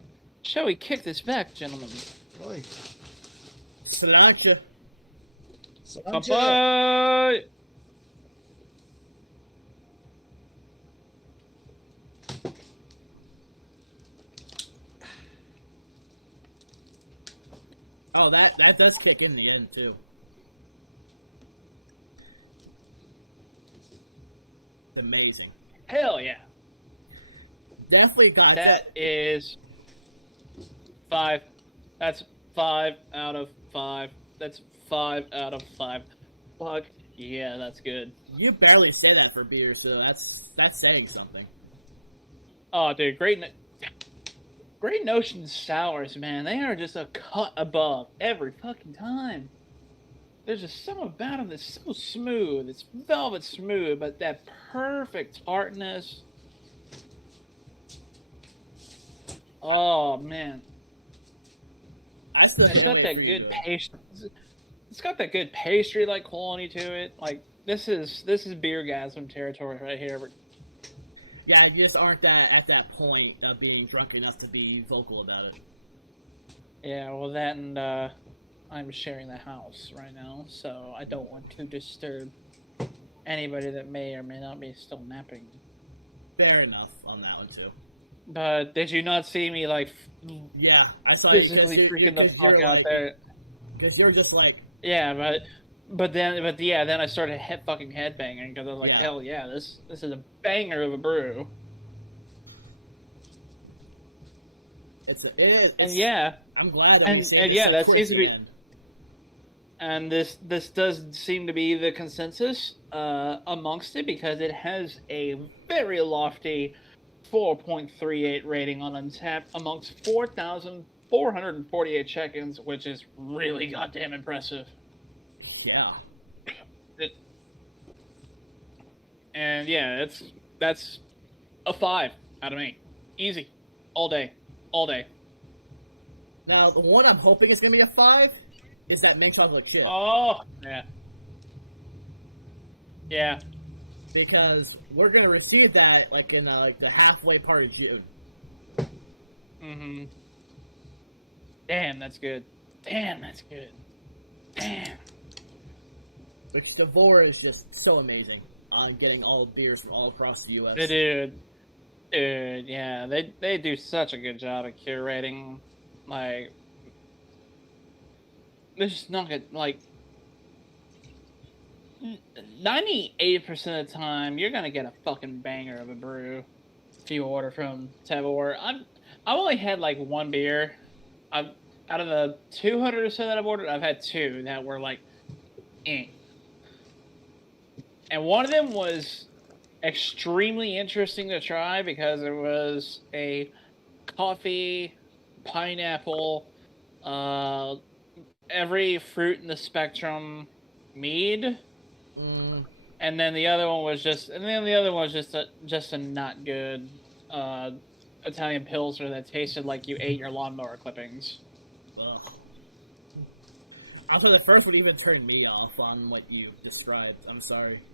kick this back, gentlemen? Oi. Sláinte. Sanjay. Bye. Oh, that does kick in the end too. It's amazing. Hell yeah. Definitely got That is 5. That's 5 out of 5. That's 5 out of 5. Fuck yeah, that's good. You barely say that for beer, so that's saying something. Oh, dude, Great Notion sours, man. They are just a cut above every fucking time. There's just something about them that's so smooth. It's velvet smooth, but that perfect tartness. Oh, man. I still It's can't got wait that for you good to. pastry. It's got that good pastry-like quality to it. Like, this is beergasm territory right here. Yeah, you just aren't at that point of being drunk enough to be vocal about it. Yeah, well, that and I'm sharing the house right now, so I don't want to disturb anybody that may or may not be still napping. Fair enough on that one too. But did you not see me like? Yeah, I saw you because you're like you're just like yeah, but then I started fucking headbanging because I was like, Yeah. hell yeah, this is a banger of a brew. it's And yeah, I'm glad that we and- saved and this yeah, like that towards seems to the be- end. and this does seem to be the consensus amongst it because it has a very lofty 4.38 rating on Untapped amongst 4,448 check-ins, which is really goddamn impressive. Yeah. And yeah, that's a 5 out of me. Easy. All day. Now the one I'm hoping is gonna be a 5 is that mint chocolate chip. Oh, yeah. Yeah. Because we're gonna receive that like in like the halfway part of June. Mm-hmm. Damn, that's good. Damn. Which Devore is just so amazing on getting all beers from all across the U.S. Dude, yeah, they do such a good job of curating, like, there's just not good, like, 98% of the time, you're gonna get a fucking banger of a brew if you order from Tavor. I've only had, like, one beer. Out of the 200 or so that I've ordered, I've had 2 that were, like, eh. And one of them was extremely interesting to try because it was a coffee, pineapple, every fruit in the spectrum mead, Mm, and then the other one was just a not good Italian pilsner that tasted like you ate your lawnmower clippings. ugh. Also, the first one even turned me off on what you described. I'm sorry.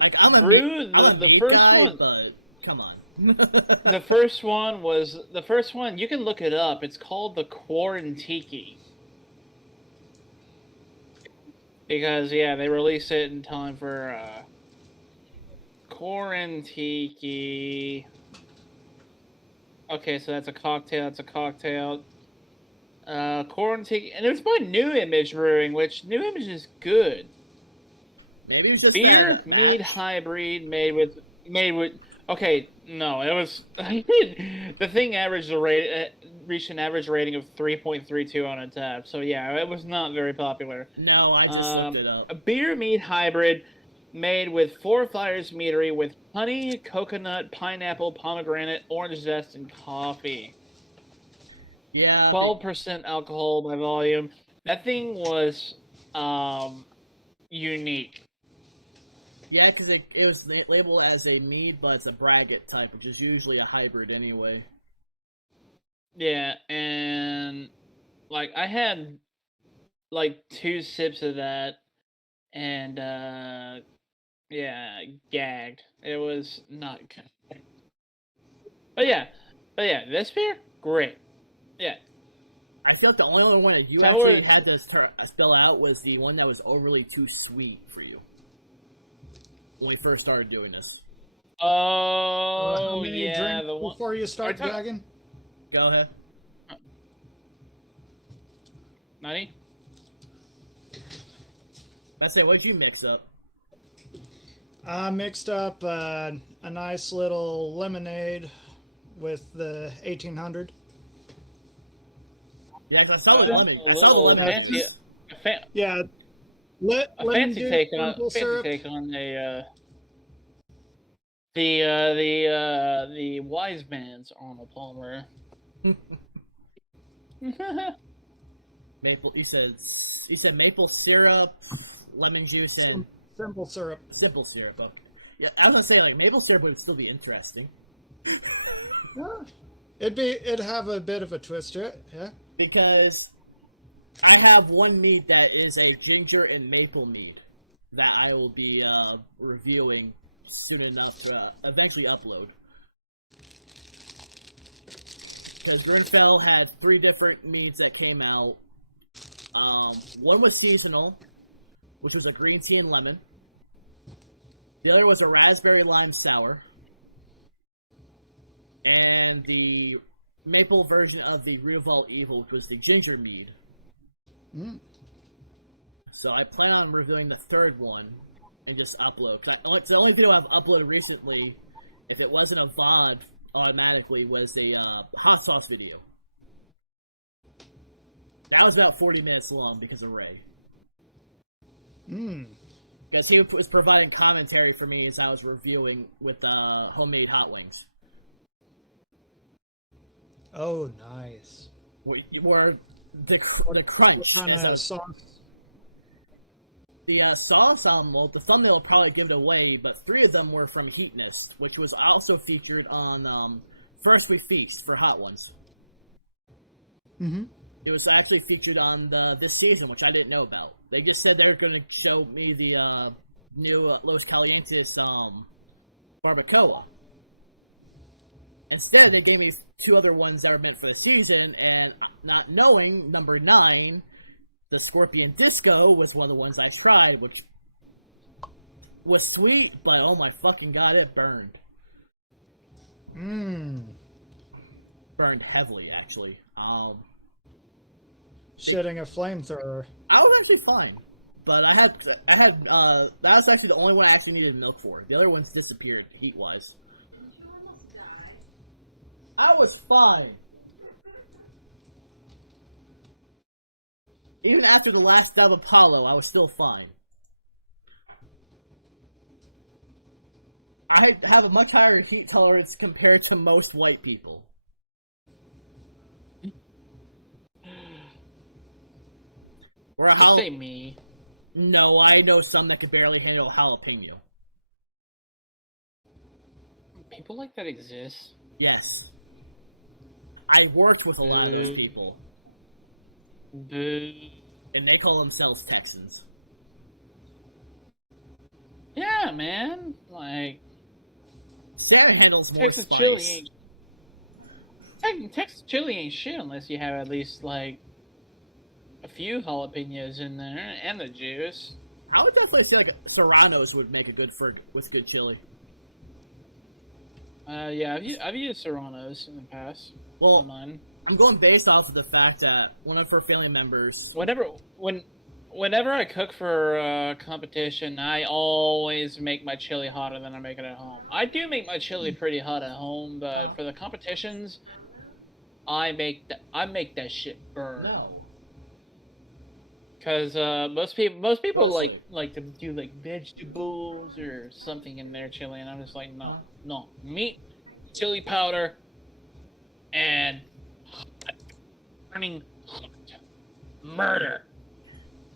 Like I'm a meat first guy, one- but come on. The first one. You can look it up. It's called the Quarantiki. Because yeah, they released it in time for Quarantiki. Okay, so that's a cocktail. Quarantiki, and it was by New Image Brewing, which New Image is good. Maybe it was just Beer that mead match. hybrid made with. Okay, no, it was the thing reached an average rating of 3.32 on Untappd. So yeah, it was not very popular. No, I just looked it up. A beer mead hybrid made with Four Fires Meadery with honey, coconut, pineapple, pomegranate, orange zest, and coffee. Yeah, 12% alcohol by volume. That thing was unique. yeah, because it was labeled as a mead, but it's a braggot type, which is usually a hybrid anyway. Yeah, and like I had like 2 sips of that, and yeah, gagged. It was not good. But yeah, this beer, great. Yeah. I feel like the only other one that you So actually we're- had to spell out was the one that was overly too sweet for you. When we first started doing this. How Oh, many yeah, drinks the one. before you start Are you talking- gagging? Go ahead. 90? Let's say, what did you mix up? I mixed up a nice little lemonade with the 1800. Yeah, 'cause I saw the lemon. I saw the lemon Fancy- juice. Yeah, A lemon fancy juice, take on simple syrup. the wise man's Arnold Palmer. Maple. You said maple syrup, lemon juice, and Simple syrup. simple syrup. Okay. Yeah, I was gonna say like maple syrup would still be interesting Yeah. It'd have a bit of a twist to it, yeah. because I have one mead that is a ginger and maple mead that I will be reviewing soon enough to eventually upload. Because Grenfell had 3 different meads that came out. One was seasonal, which was a green tea and lemon. The other was a raspberry lime sour. And the maple version of the Root of All Evil, which was the ginger mead. Mm. So I plan on reviewing the 3rd one and just upload. Cause the only video I've uploaded recently, if it wasn't a VOD automatically, was a hot sauce video. That was about 40 minutes long because of Ray. Mm. Because he was providing commentary for me as I was reviewing with homemade hot wings. Oh, nice. Where the crunch Kinda as I was sauce. the sauce. Well, the thumbnail will probably give it away, but 3 of them were from Heatness, which was also featured on First We Feast for Hot Ones. Mm-hmm. It was actually featured on this season, which I didn't know about. They just said they were going to show me the new Los Calientes barbacoa. Instead, they gave me 2 other ones that were meant for the season, and not knowing, number 9, the Scorpion Disco was one of the ones I tried, which was sweet, but oh my fucking god, it burned. Mm. Burned heavily, actually. Shitting a flamethrower. I was actually fine, but I had that was actually the only one I actually needed milk for. The other ones disappeared heat-wise. Didn't you almost die? I was fine. Even after the last dub Apollo, I was still fine. I have a much higher heat tolerance compared to most white people. Or a Say me. No, I know some that could barely handle a jalapeno. People like that exist. Yes. I worked with a lot of those people, Boo. and they call themselves Texans. Yeah, man. Like Sam handles more Texas spice. chili Texas chili ain't shit unless you have at least like a few jalapenos in there and the juice. I would definitely say like Serranos would make a good with good chili. Yeah, I've used Serranos in the past. Well, Mine. I'm going based off of the fact that one of her family members. Whenever I cook for competition, I always make my chili hotter than I make it at home. I do make my chili pretty hot at home, but for the competitions, I make that shit burn. No. Because most people Go to sleep. like to do like vegetables or something in their chili, and I'm just like, no, no, meat, chili powder, and burning hot. Murder.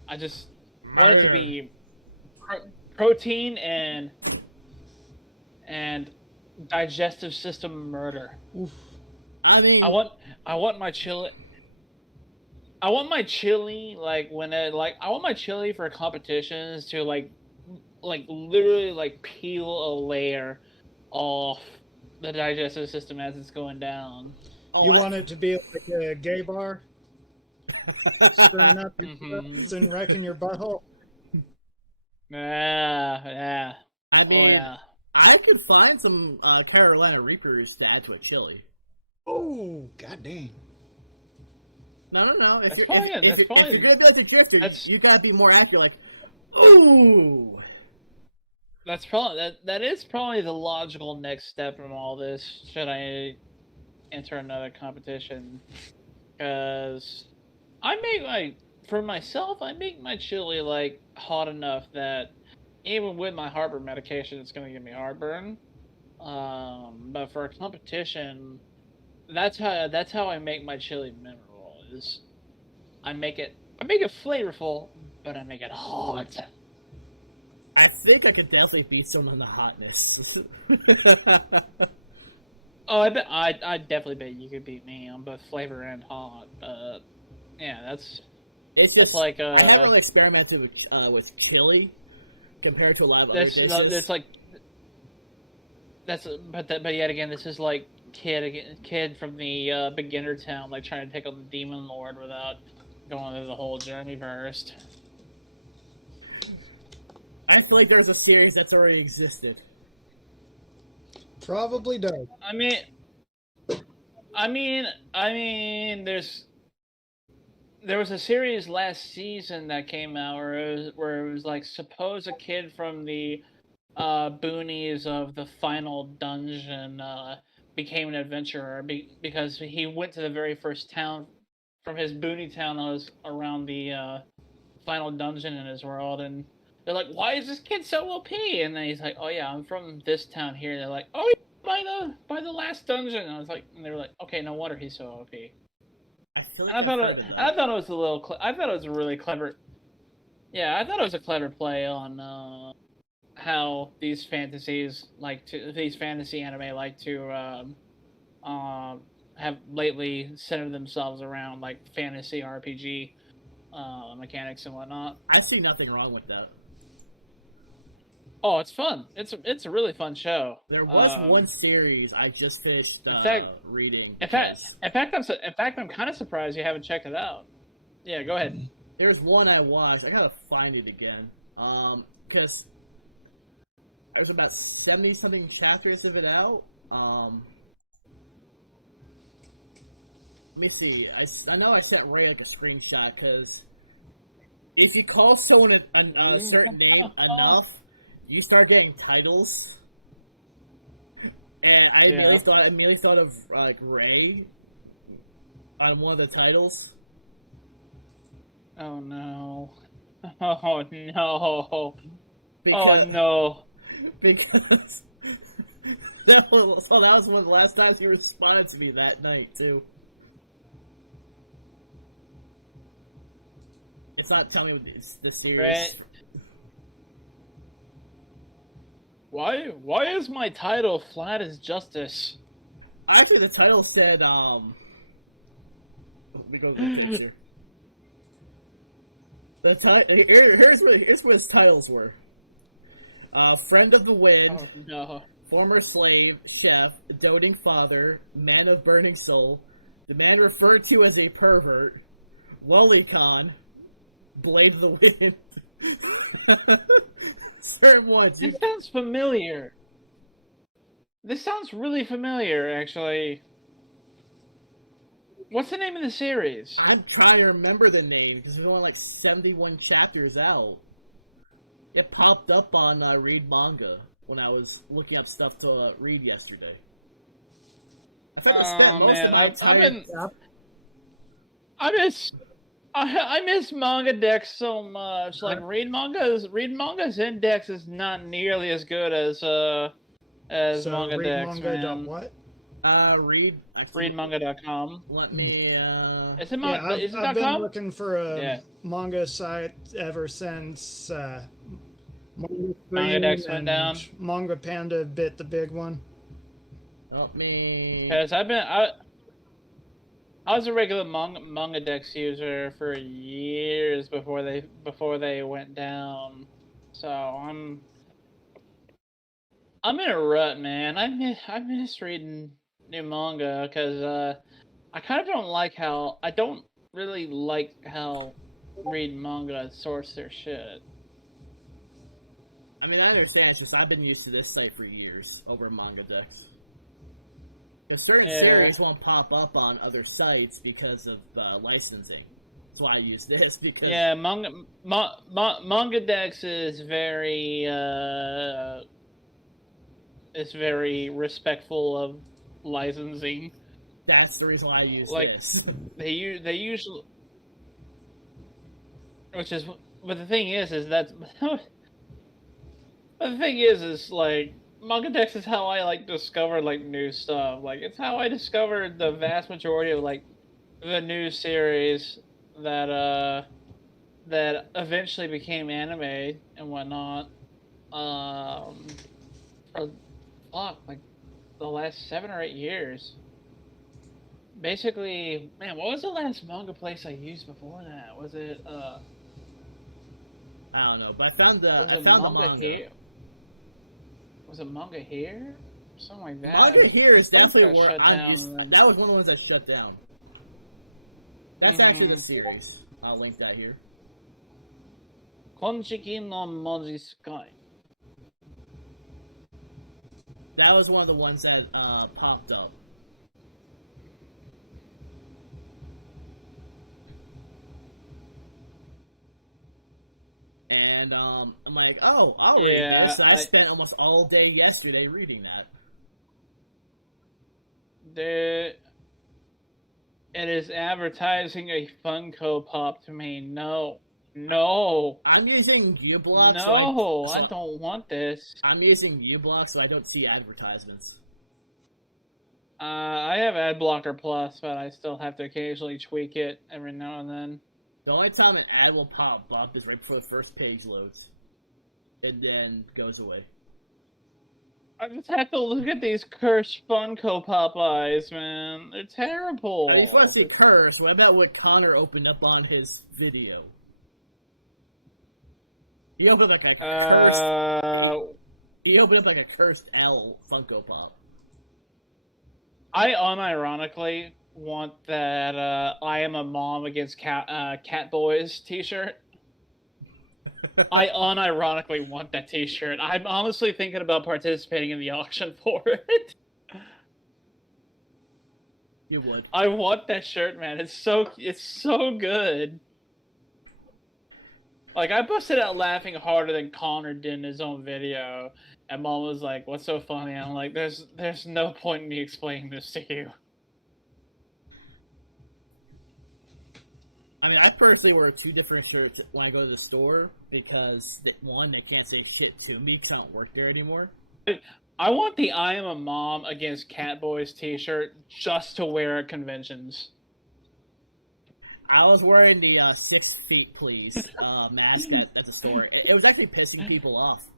I just want it to be protein and digestive system murder. Oof. I mean, I want my chili. I want my chili I want my chili for competitions to literally peel a layer off the digestive system as it's going down. Oh, You I want it to be like a gay bar, stirring up your Mhm. guts and wrecking your butthole. Yeah. I Oh, mean, yeah. I could find some Carolina Reapers to add to a chili. Oh, goddamn. No. If That's you're probably- if that's you're probably- gonna be like the Drifter, that's- you gotta be more accurate. Like, ooh. That's probably that is probably the logical next step from all this. Should I enter another competition? Because for myself, I make my chili hot enough that even with my heartburn medication, it's gonna give me heartburn. But for a competition, that's how I make my chili memorable. Is I make it flavorful, but I make it hot. I think I could definitely beat someone on the hotness. Oh, I definitely bet you could beat me on both flavor and hot. Yeah, that's It's just like I haven't really experimented with chili compared to a lot of other there's- dishes. There's but yet again, this is like kid from the beginner town, like trying to take on the demon lord without going through the whole journey first. I feel like there's a series that's already existed. Probably does. I mean, there was a series last season that came out where it was like suppose a kid from the boonies of the final dungeon became an adventurer because he went to the very first town from his boonie town that was around the final dungeon in his world, and they're like, "Why is this kid so OP?" And then he's like, "Oh yeah, I'm from this town here." And they're like, "Oh, by the last dungeon." And I was like, and they were like, "Okay, no wonder he's so OP." I feel like I I've thought heard it, of that. I thought it was a little. I thought it was a really clever. Yeah, I thought it was a clever play on how these fantasy anime like to have lately centered themselves around like fantasy RPG mechanics and whatnot. I see nothing wrong with that. Oh, it's fun. It's a really fun show. There was one series I just finished fact- reading In because fact, I'm kind of surprised you haven't checked it out. Yeah, go ahead. there's one I watched. I gotta find it again. Because there's about 70 something chapters of it out. Let me see. I know I sent Ray like a screenshot because if you call someone a certain name enough, you start getting titles. And I immediately thought of like Ray on one of the titles. Oh no! Oh no! Because Oh no! because that was one of the last times he responded to me that night too. It's not telling me what it's the series. Why is my title flat as justice? Actually, the title said let me go to the picture. Here's where his titles were. Friend of the Wind, Oh, no. former slave, chef, doting father, man of burning soul, the man referred to as a pervert, Lolicon, Blade of the Wind. Certain ones This sounds familiar. This sounds really familiar, actually. What's the name of the series? I'm trying to remember the name because there's only like 71 chapters out. It popped up on Read Manga when I was looking up stuff to read yesterday. In fact, I spent most of my entire. I miss Manga Dex so much. Like Read Manga's index is not nearly as good as So Manga read Dex, manga dot man. what? Read actually. Readmanga.com. Let me. Is it Yeah, is it I've been .com? looking for a Yeah. manga site ever since Manga Mangadex Stream went down. and Manga Panda bit the big one. Help me. Because I was a regular manga Dex user for years before they went down. So I'm in a rut, man. I miss reading new manga because I kind of don't really like how reading manga source their shit. I mean, I understand. It's just I've been used to this site for years over manga decks. Because certain Yeah. series won't pop up on other sites because of licensing. That's why I use this, because Yeah, manga Dex is very respectful of licensing. that's the reason why I use Like, this. they usually, which is, but the thing is that, but the thing is like manga Dex is how I like discover like new stuff. Like it's how I discovered the vast majority of like the new series that that eventually became anime and whatnot. For like the last 7 or 8 years. Basically, man, what was the last manga place I used before that? Was it I don't know, but I found the manga. Here? Was it Manga Here? Something like that. Manga Here is definitely where I'm down, used. then. That was one of the ones that shut down. That's actually the series. I'll link that here. Konjiki no Moji Sky. That was one of the ones that popped up. And I'm like, oh, I'll read this. And I spent almost all day yesterday reading that. It is advertising a Funko Pop to me. No. I'm using uBlock, so I don't want this. I'm using uBlock, so I don't see advertisements. I have AdBlocker Plus, but I still have to occasionally tweak it every now and then. The only time an ad will pop up is right before the first page loads, and then goes away. I just have to look at these cursed Funko Pop eyes, man. They're terrible. I mean, if you want to see curse, what about what Connor opened up on his video? He opened up like a cursed. He opened up like a cursed L Funko Pop. I unironically want that I am a mom against cat boys t-shirt. I unironically want that t-shirt. I'm honestly thinking about participating in the auction for it. You would. I want that shirt, man. It's so good. Like, I busted out laughing harder than Connor did in his own video. And Mom was like, "What's so funny?" And I'm like, there's no point in me explaining this to you. I mean, I personally wear 2 different shirts when I go to the store because, one, they can't say shit to me because I don't work there anymore. I want the I am a mom against cat boys t-shirt just to wear at conventions. I was wearing the 6 feet please mask at the store. It was actually pissing people off.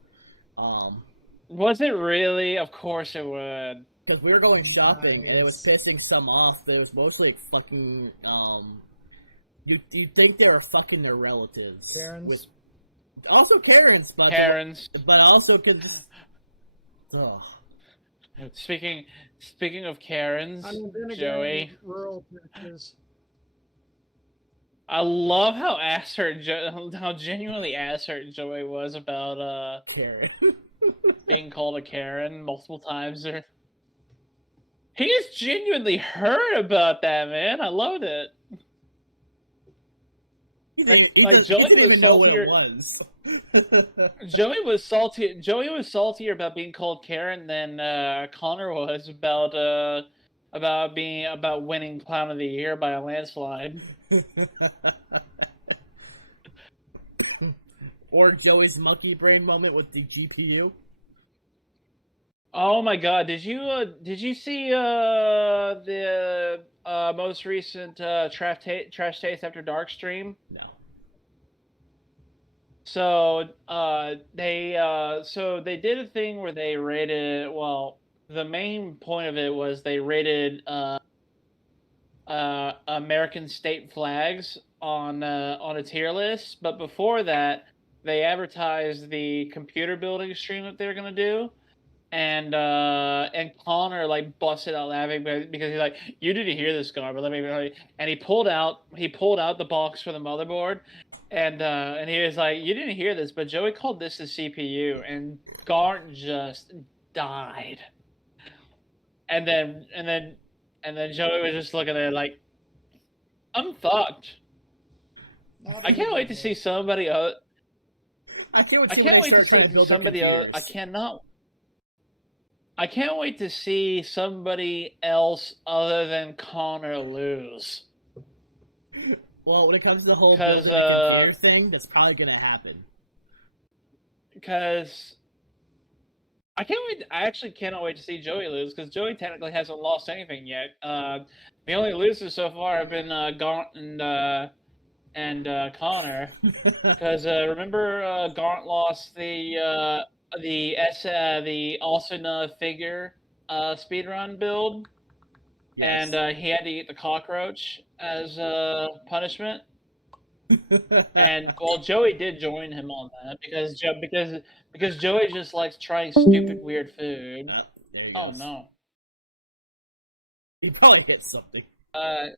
Was it really? Of course it would. Because we were going shopping and it was pissing some off, but it was mostly like fucking you'd think they were fucking their relatives. Karens. With also Karens, but Karens. but also can just ugh. Speaking of Karens, I mean, then again, Joey. rural churches. I love how how genuinely asshurt Joey was about Karen being called a Karen multiple times. He is genuinely hurt about that, man. I loved it. He didn't even know what it was. Joey was salty. Joey was saltier about being called Karen than Connor was about winning Clown of the Year by a landslide. Or Joey's monkey brain moment with the GPU. Oh my god! Did you see the most recent Trash Taste After Dark stream? No. So they did a thing where they rated. Well, the main point of it was they rated American state flags on a tier list, but before that, they advertised the computer building stream that they were gonna do, and Connor like busted out laughing because he's like, "You didn't hear this, Gar, but let me," and he pulled out the box for the motherboard, and he was like, "You didn't hear this, but Joey called this the CPU," and Gar just died, and then Joey was just looking at it like, "I'm fucked." I can't wait to see somebody else. I can't wait to see when they start trying to build their somebody computers. I can't wait to see somebody else other than Connor lose. Well, when it comes to the whole 'Cause, building a computer thing, that's probably gonna happen. Because I can't wait. I actually cannot wait to see Joey lose because Joey technically hasn't lost anything yet. The only losers so far have been Gaunt and Connor. Because remember, Gaunt lost the Asuna figure speedrun build. Yes. And he had to eat the cockroach as punishment. And well, Joey did join him on that because Joey just likes trying stupid weird food. Oh, there he goes. Oh no. He probably hit something. Bye.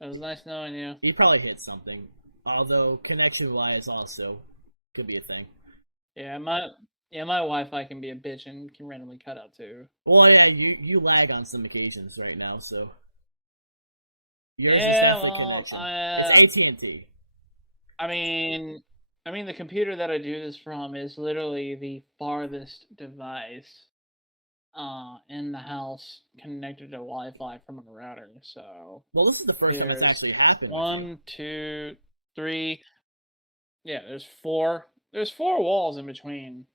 It was nice knowing you. He probably hit something. Although connection-wise, also could be a thing. Yeah, my Wi-Fi can be a bitch and can randomly cut out too. Well, yeah, you lag on some occasions right now, so yours is definitely connection. It's AT&T. I mean, the computer that I do this from is literally the farthest device in the house connected to Wi-Fi from a router. So. Well, this is the first time it's actually happened with you. 1, 2, 3. Yeah, there's 4. There's 4 walls in between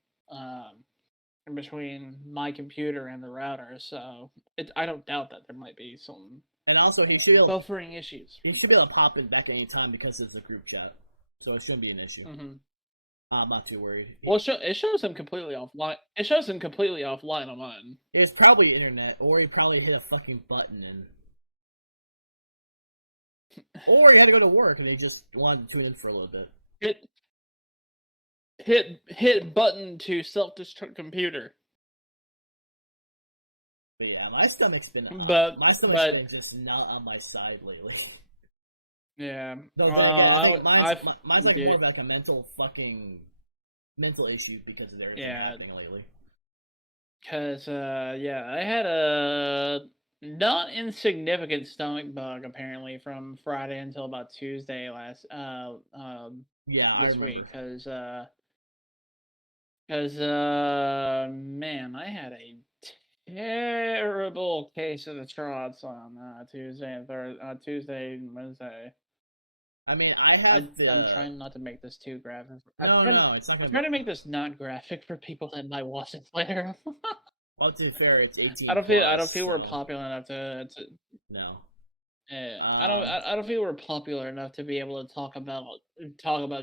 my computer and the router. So I don't doubt that there might be some. And also, he should be able buffering issues. He should be able to pop in back at any time because it's a group chat, so it shouldn't be an issue. Mm-hmm. I'm not too worried. Well, it shows him completely offline. It shows him completely offline on mine. It's probably internet, or he probably hit a fucking button and, or he had to go to work and he just wanted to tune in for a little bit. Hit button to self-destruct computer. But yeah, my stomach's been been just not on my side lately. Yeah. Though then again, I think mine's like more of like a mental issue because of everything happening lately. Cause I had a not insignificant stomach bug apparently from Friday until about Tuesday last. Yeah, I remember. Because man, I had a terrible case of the trots on Tuesday and Wednesday. I mean, I have I'm trying not to make this too graphic. No, it's not gonna. I'm trying to make this not graphic for people that might watch this later. Well, to be fair, it's 18 I don't plus. feel we're popular enough to. No. Yeah, I don't feel we're popular enough to be able to talk about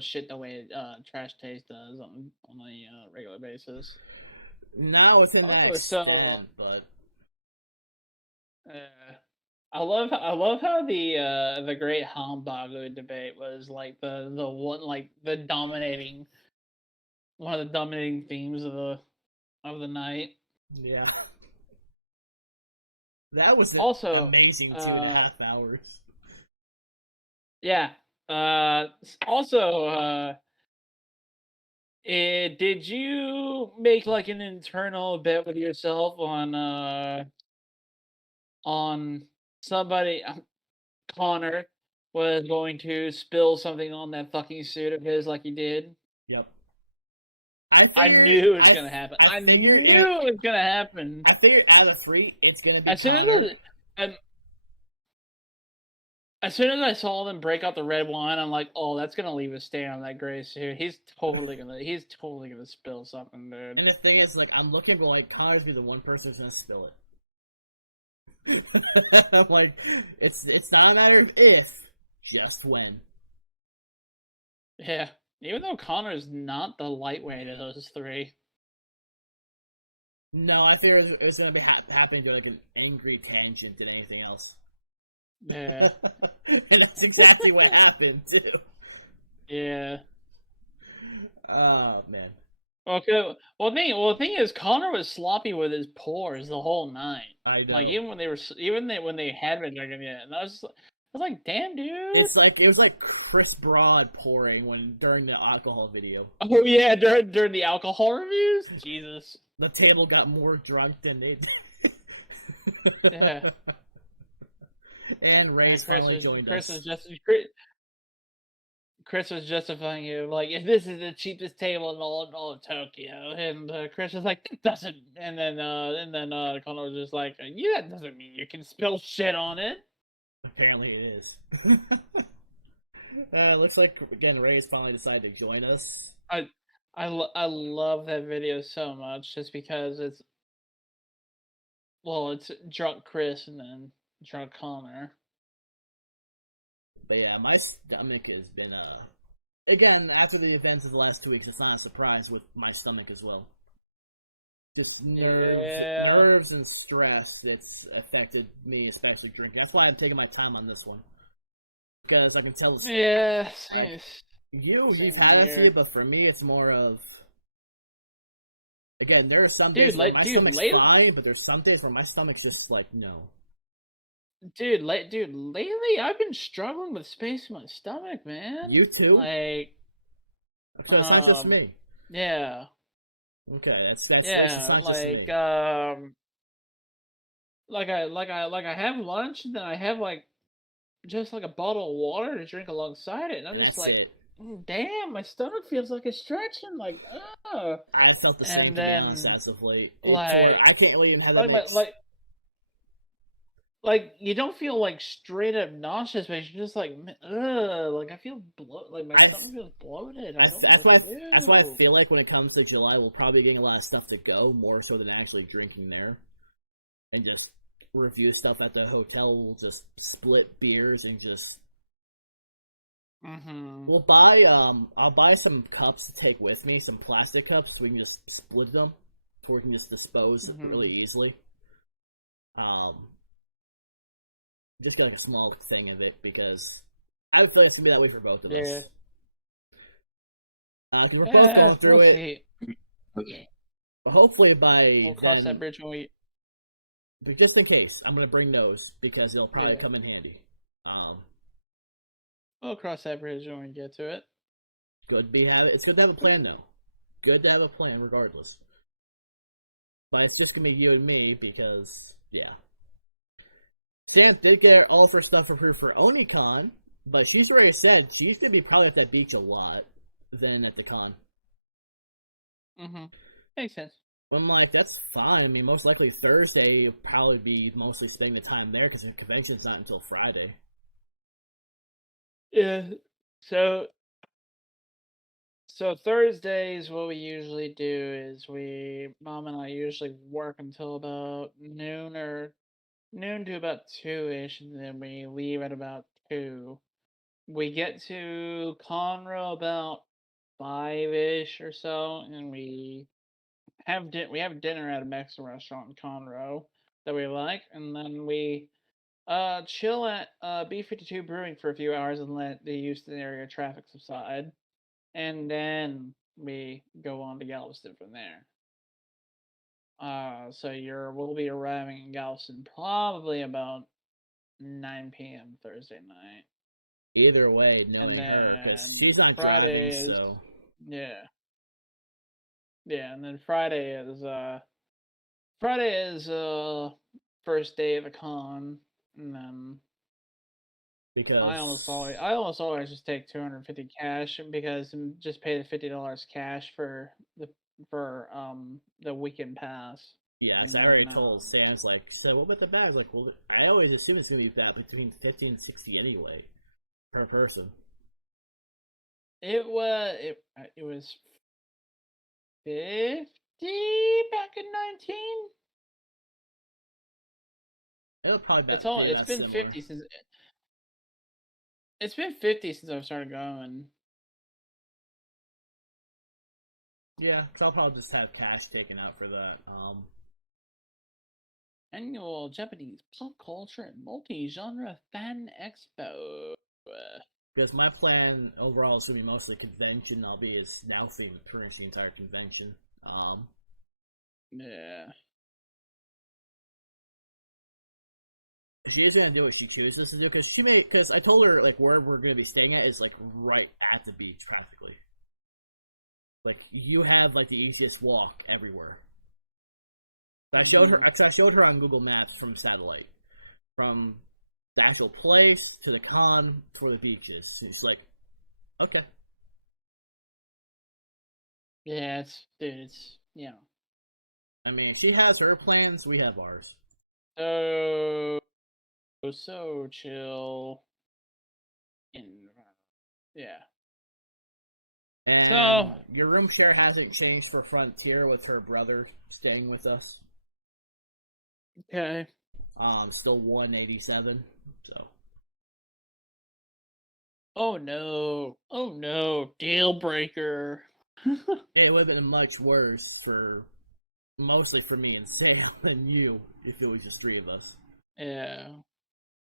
shit the way Trash Taste does on a regular basis. Not within that extent, but. I love how the Great Hambagu debate was like the one one of the dominating themes of the night. Yeah. That was also amazing 2.5 hours. Yeah. Also, did you make like an internal bet with yourself on somebody? Connor was going to spill something on that fucking suit of his like he did. Yep. I figured it was gonna happen. I figured it was gonna happen. I figured out of the 3, it's gonna be Connor. As soon as I saw them break out the red wine, I'm like, "Oh, that's gonna leave a stain on that gray suit. He's totally gonna spill something, dude." And the thing is, like, I'm looking for like Connor's be the one person who's gonna spill it. I'm like, it's not a matter of if, just when. Yeah. Even though Connor's not the lightweight of those 3. No, I figured it was gonna be happening to like an angry tangent than anything else. Yeah. And that's exactly what happened too. Yeah. Oh man. Okay. The thing is, Connor was sloppy with his pours the whole night. I know. Like when they had been drinking it, and I was like, damn, dude. It's like it was like Chris Broad pouring during the alcohol video. Oh yeah, during the alcohol reviews, Jesus. The table got more drunk than they did. Yeah. And Ray's finally joined us. Chris was justifying it, like, if this is the cheapest table in all of Tokyo, and Chris was like, that doesn't, and then Connor was just like, yeah, that doesn't mean you can spill shit on it. Apparently it is. Looks like again Ray's finally decided to join us. I love that video so much, just because it's drunk Chris and then drunk Connor. But yeah, my stomach has been again after the events of the last 2 weeks. It's not a surprise with my stomach as well. Just nerves and stress that's affected me, especially drinking. That's why I'm taking my time on this one, because I can tell. Yeah, like you've had a few, but for me, it's more of. Again, there are some days where my stomach's fine, but there's some days where my stomach's just like no. Dude, lately I've been struggling with space in my stomach, man. You too? Like, so it's not just me. Yeah. Okay, that's at least it's not just me. Like I have lunch, and then I have just like a bottle of water to drink alongside it, and that's it. Damn, my stomach feels like it's stretching. Like, I felt the same, to be honest, as of late. To where I can't really even have that mix. Like you don't feel like straight up nauseous, but you're just like, like I feel like my stomach feels bloated. That's why I feel like when it comes to July, we'll probably be getting a lot of stuff to go, more so than actually drinking there, and just review stuff at the hotel. We'll just split beers and just. Mm-hmm. We'll buy I'll buy some cups to take with me, some plastic cups, so we can just split them, so we can just dispose really easily. Just get like a small thing of it, because I would feel like it's gonna be that way for both of us. Because we're both going through it. But hopefully by then. But just in case, I'm gonna bring those because it'll probably come in handy. We'll cross that bridge when we get to it. It's good to have a plan though. Good to have a plan regardless. But it's just gonna be you and me because yeah. Sam did get all of her stuff approved for OniCon, but she's already said she's gonna be probably at that beach a lot than at the con. Makes sense. I'm like, that's fine. I mean, most likely Thursday you'll probably be mostly spending the time there because the convention's not until Friday. Yeah. So Thursdays, what we usually do is Mom and I usually work until about noon to about 2-ish, and then we leave at about 2. We get to Conroe about 5-ish or so, and we have dinner at a Mexican restaurant in Conroe that we like, and then we chill at B52 Brewing for a few hours and let the Houston area traffic subside, and then we go on to Galveston from there. So we'll be arriving in Galveston probably about 9 p.m. Thursday night. Either way, knowing her, because she's not driving, so. Yeah. Yeah, and then Friday is first day of the con, and then because I almost always just take $250 cash, because just pay the $50 cash for the weekend pass. Yeah, because I already told Sam's like, so what about the bags? Like, well, I always assume it's gonna be that between 50 and 60 anyway, per person. It was 50 back in 19. It'll probably be about similar. It's been 50 since I've started going. Yeah, because I'll probably just have cash taken out for that. Annual Japanese Pop Culture and Multi-Genre Fan Expo. Because my plan overall is going to be mostly convention. I'll be as now pretty much the entire convention. Yeah. She is going to do what she chooses to do, because I told her, like, where we're going to be staying at is, like, right at the beach, practically. Like, you have, like, the easiest walk everywhere. I showed her on Google Maps from satellite. From the actual place to the con to where the beach is. And she's like, okay. Yeah, it's I mean, she has her plans, we have ours. So chill. Yeah. And your room share hasn't changed for Frontier with her brother staying with us. Okay. Still 187. So. Oh no, deal breaker. It would have been much worse mostly for me and Sam than you if it was just 3 of us. Yeah.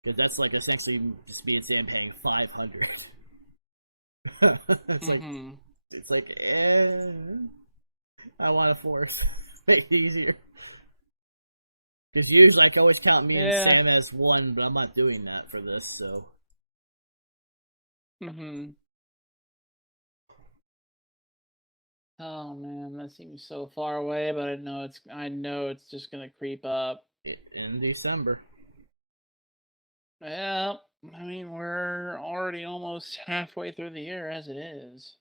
Because that's like essentially just me and Sam paying 500. It's like, I want to force make it easier. Because usually I can always count me and Sam as 1, but I'm not doing that for this, so. Oh man, that seems so far away, but I know it's just gonna creep up. In December. Yeah, I mean we're already almost halfway through the year as it is.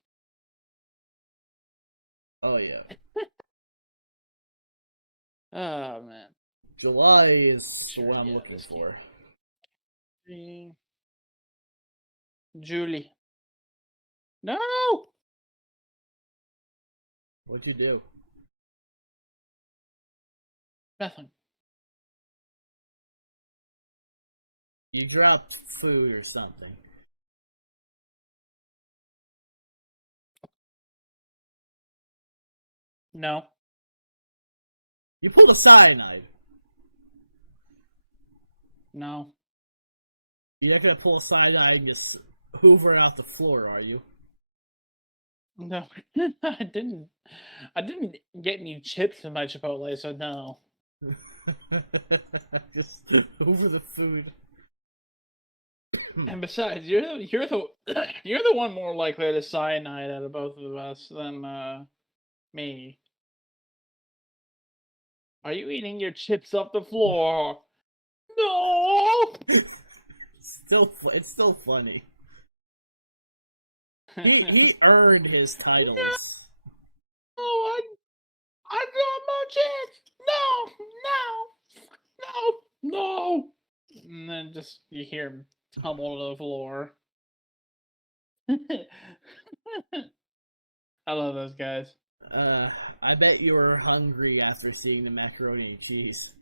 Oh yeah. Oh man. July is what I'm looking for. Julie. No! What'd you do? Nothing. You dropped food or something. No. You pulled a cyanide. No. You're not gonna pull a cyanide and just hoover it out the floor, are you? No. I didn't get any chips in my Chipotle, so no. Just over the food. And besides, you're the one more likely to cyanide out of both of us than me. Are you eating your chips off the floor? No. It's still funny. He earned his titles. Oh, I got my chips. No. And then just you hear him tumble to the floor. I love those guys. I bet you were hungry after seeing the macaroni and cheese.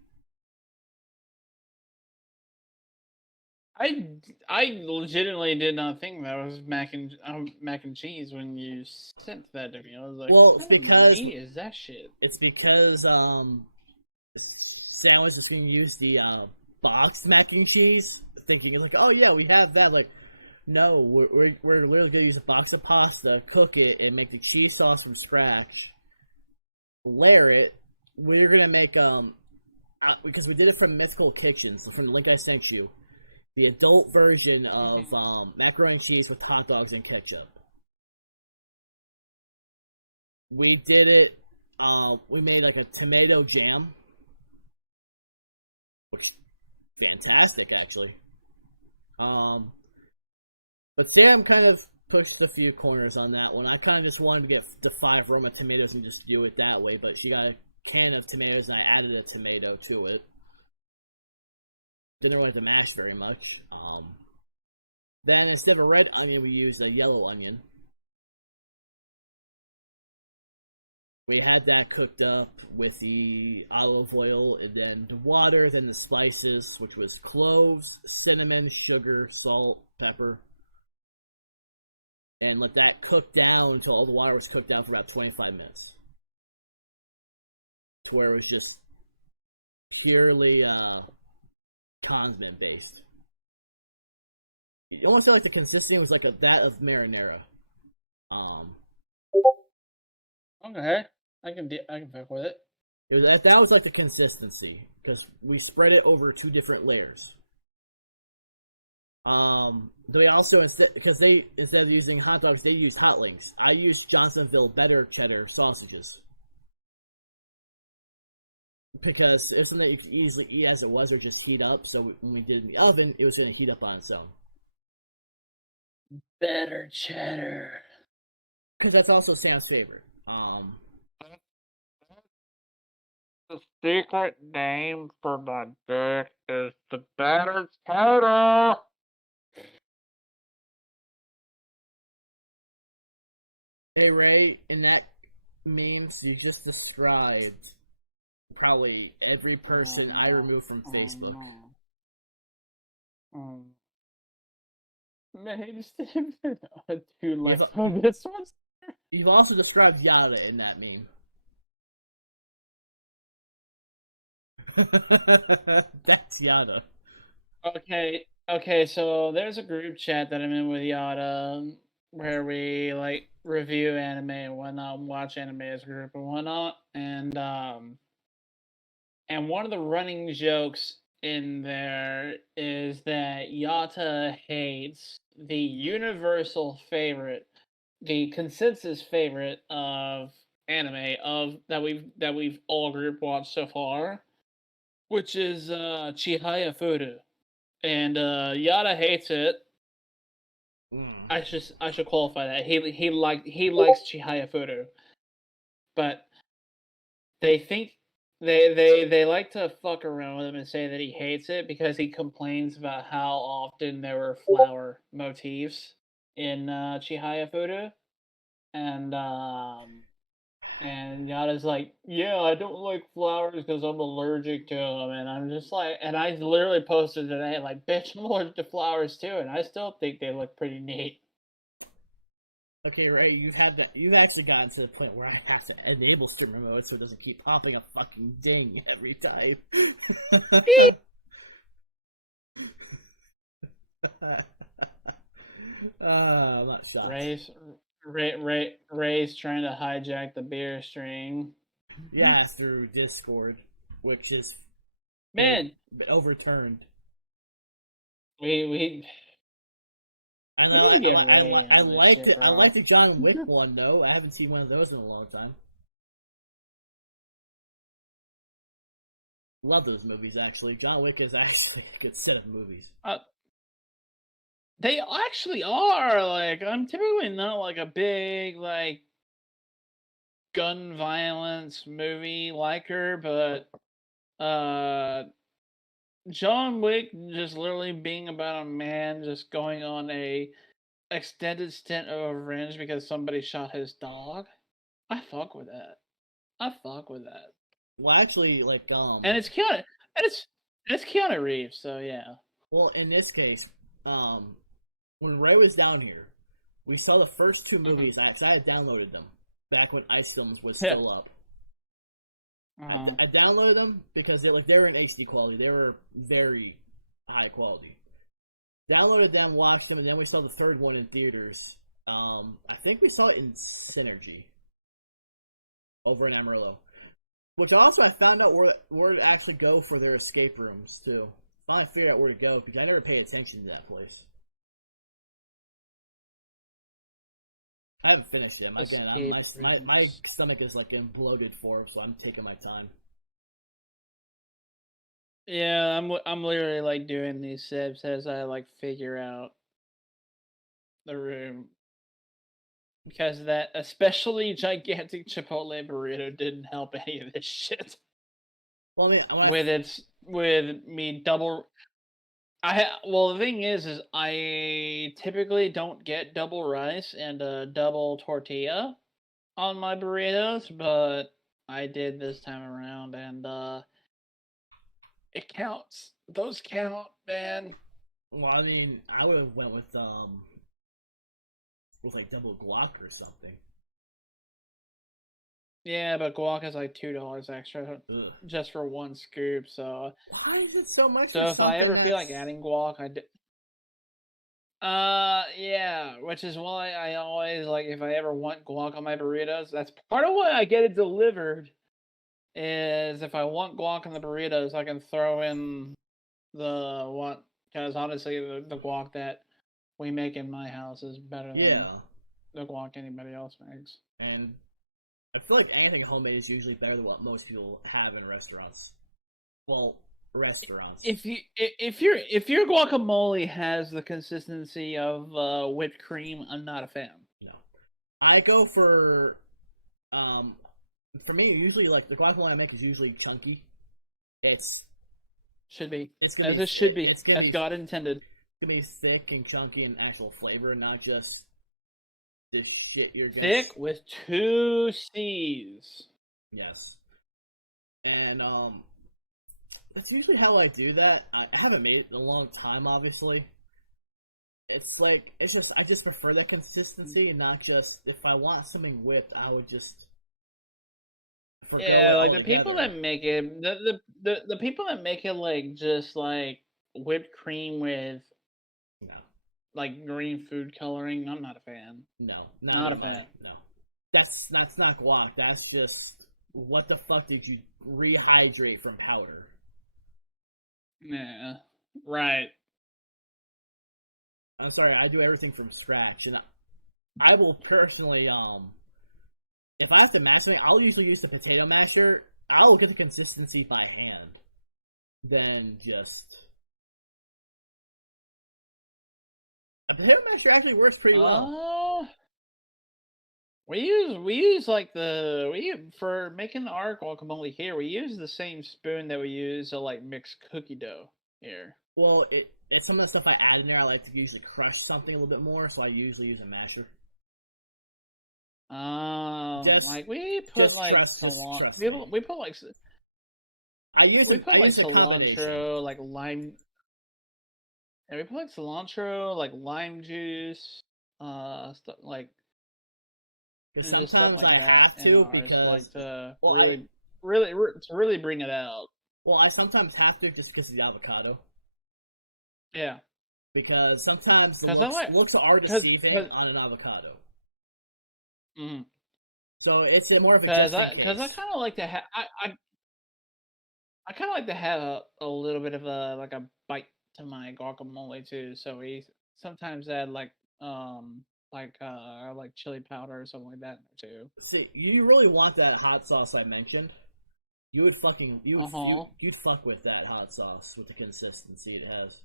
I legitimately did not think that was mac and cheese when you sent that to me. I was like, well, it's because is that shit? It's because Sam was just gonna use the boxed mac and cheese, thinking like, oh yeah, we have that. Like, no, we're literally gonna use a box of pasta, cook it, and make the cheese sauce from scratch. Layer it. We're gonna make because we did it from Mythical Kitchens, from the link I sent you. The adult version of macaroni and cheese with hot dogs and ketchup. We did it. We made like a tomato jam, which fantastic actually. But Sam kind of pushed a few corners on that one. I kind of just wanted to get the 5 Roma tomatoes and just do it that way, but she got a can of tomatoes and I added a tomato to it. Didn't really have to mash very much. Then instead of a red onion, we used a yellow onion. We had that cooked up with the olive oil and then the water, then the spices, which was cloves, cinnamon, sugar, salt, pepper. And let that cook down until all the water was cooked down for about 25 minutes. To where it was just purely condiment based. You almost feel like the consistency was like that of marinara. Okay, I can fuck with it. It was that was like the consistency because we spread it over 2 different layers. They also instead of using hot dogs, they used hot links. I used Johnsonville Better cheddar sausages because it's something that you could easily eat as it was or just heat up. So when we did it in the oven, it was going to heat up on its own. Better cheddar. Because that's also Sam's favorite. The secret name for my dick is the better cheddar. Hey Ray, in that memes you just described, probably every person I removed from Facebook. Man, he just didn't do like this one. You've also described Yada in that meme. That's Yada. Okay, so there's a group chat that I'm in with Yada where we like review anime and whatnot, watch anime as a group and whatnot, and one of the running jokes in there is that Yata hates the universal favorite, the consensus favorite of anime that we've all group watched so far, which is Chihaya Furu, and Yada hates it. I should qualify that he likes Chihaya Furu, but they think they like to fuck around with him and say that he hates it because he complains about how often there were flower motifs in Chihaya Furu, and Yada's like, yeah, I don't like flowers because I'm allergic to them, and I'm just like, and I literally posted today like, bitch, I'm allergic to flowers too, and I still think they look pretty neat. Okay, Ray, you've actually gotten to the point where I have to enable stream remote so it doesn't keep popping a fucking ding every time. I'm not shocked. Ray's trying to hijack the beer stream. Yeah, through Discord, which is been overturned. We And I liked it. I liked the John Wick one though. I haven't seen one of those in a long time. Love those movies actually. John Wick is actually a good set of movies. They actually are. Like, I'm typically not like a big like gun violence movie liker, but John Wick just literally being about a man just going on a extended stint of revenge because somebody shot his dog. I fuck with that. Well, actually, like and it's Keanu, it's Keanu Reeves, so yeah. Well, in this case, when Ray was down here, we saw the first 2 movies. I had downloaded them back when Ice Films was still up. I downloaded them because they were in HD quality. They were very high quality. Downloaded them, watched them, and then we saw the 3rd one in theaters. I think we saw it in Synergy over in Amarillo, which also I found out where to actually go for their escape rooms too. Finally figured out where to go because I never paid attention to that place. I haven't finished them. Again, my stomach is like in bloated form, so I'm taking my time. Yeah, I'm literally like doing these sips as I like figure out the room, because that especially gigantic Chipotle burrito didn't help any of this shit. Well, I mean, with me double. Well, the thing is I typically don't get double rice and a double tortilla on my burritos, but I did this time around, and it counts. Those count, man. Well, I mean, I would have went with like double guac or something. Yeah, but guac is like $2 extra Ugh. just for one scoop. So, Why is it so much so for if I something ever that's... feel like adding guac, I do. Yeah, which is why I always like if I ever want guac on my burritos. That's part of why I get it delivered. Is if I want guac on the burritos, I can throw in the what? Because honestly, the guac that we make in my house is better than Yeah, the guac anybody else makes. and I feel like anything homemade is usually better than what most people have in restaurants. Well, restaurants. If your guacamole has the consistency of whipped cream, I'm not a fan. No. I go for me usually like the guacamole I make is usually chunky. It's Should be. it's gonna As be it should be. it's gonna as be God intended. gonna be thick and chunky and actual flavor, not just this shit you're gonna Thick with 2 C's. Yes. And that's usually how I do that. I haven't made it in a long time, obviously. It's like I just prefer that consistency and not just if I want something whipped, I would just forgo it altogether. The people that make it, the people that make it like just like whipped cream with No. like green food coloring, I'm not a fan. No, neither Not a am I. fan. No. That's not guac. That's just what the fuck did you rehydrate from powder? Yeah, right. I'm sorry, I do everything from scratch, and I will personally if I have to mash something, I'll usually use the potato masher. I'll get the consistency by hand. Then just a potato masher actually works pretty well. We use like for making our guacamole here. We use the same spoon that we use to like mix cookie dough here. Well, it's some of the stuff I add in there. I like to usually crush something a little bit more, so I usually use a masher. Just trust me. We put like I use a combination. like lime. And we put like cilantro, like lime juice, stuff like. Because sometimes I have to because really bring it out. Well, I sometimes have to just because of the avocado. Yeah. Because sometimes the looks are deceiving on an avocado. Mm-hmm. So it's more of a just in case. Because I kind of like to have I kind of like to have a little bit of a bite to my guacamole too. So we sometimes add like chili powder or something like that too. See, you really want that hot sauce I mentioned? You'd fuck with that hot sauce with the consistency it has.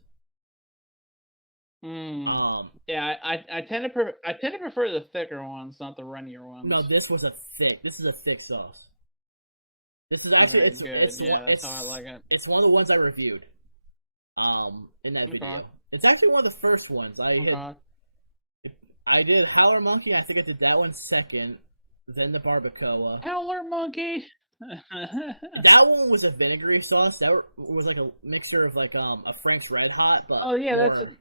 Yeah, I tend to prefer the thicker ones, not the runnier ones. No, this is a thick sauce. This is actually it's one of the ones I reviewed. In that video. It's actually one of the first ones I had. I did Howler Monkey. I think I did that one second, then the barbacoa. Howler Monkey. That one was a vinegary sauce. That was like a mixture of like a Frank's Red Hot, but more.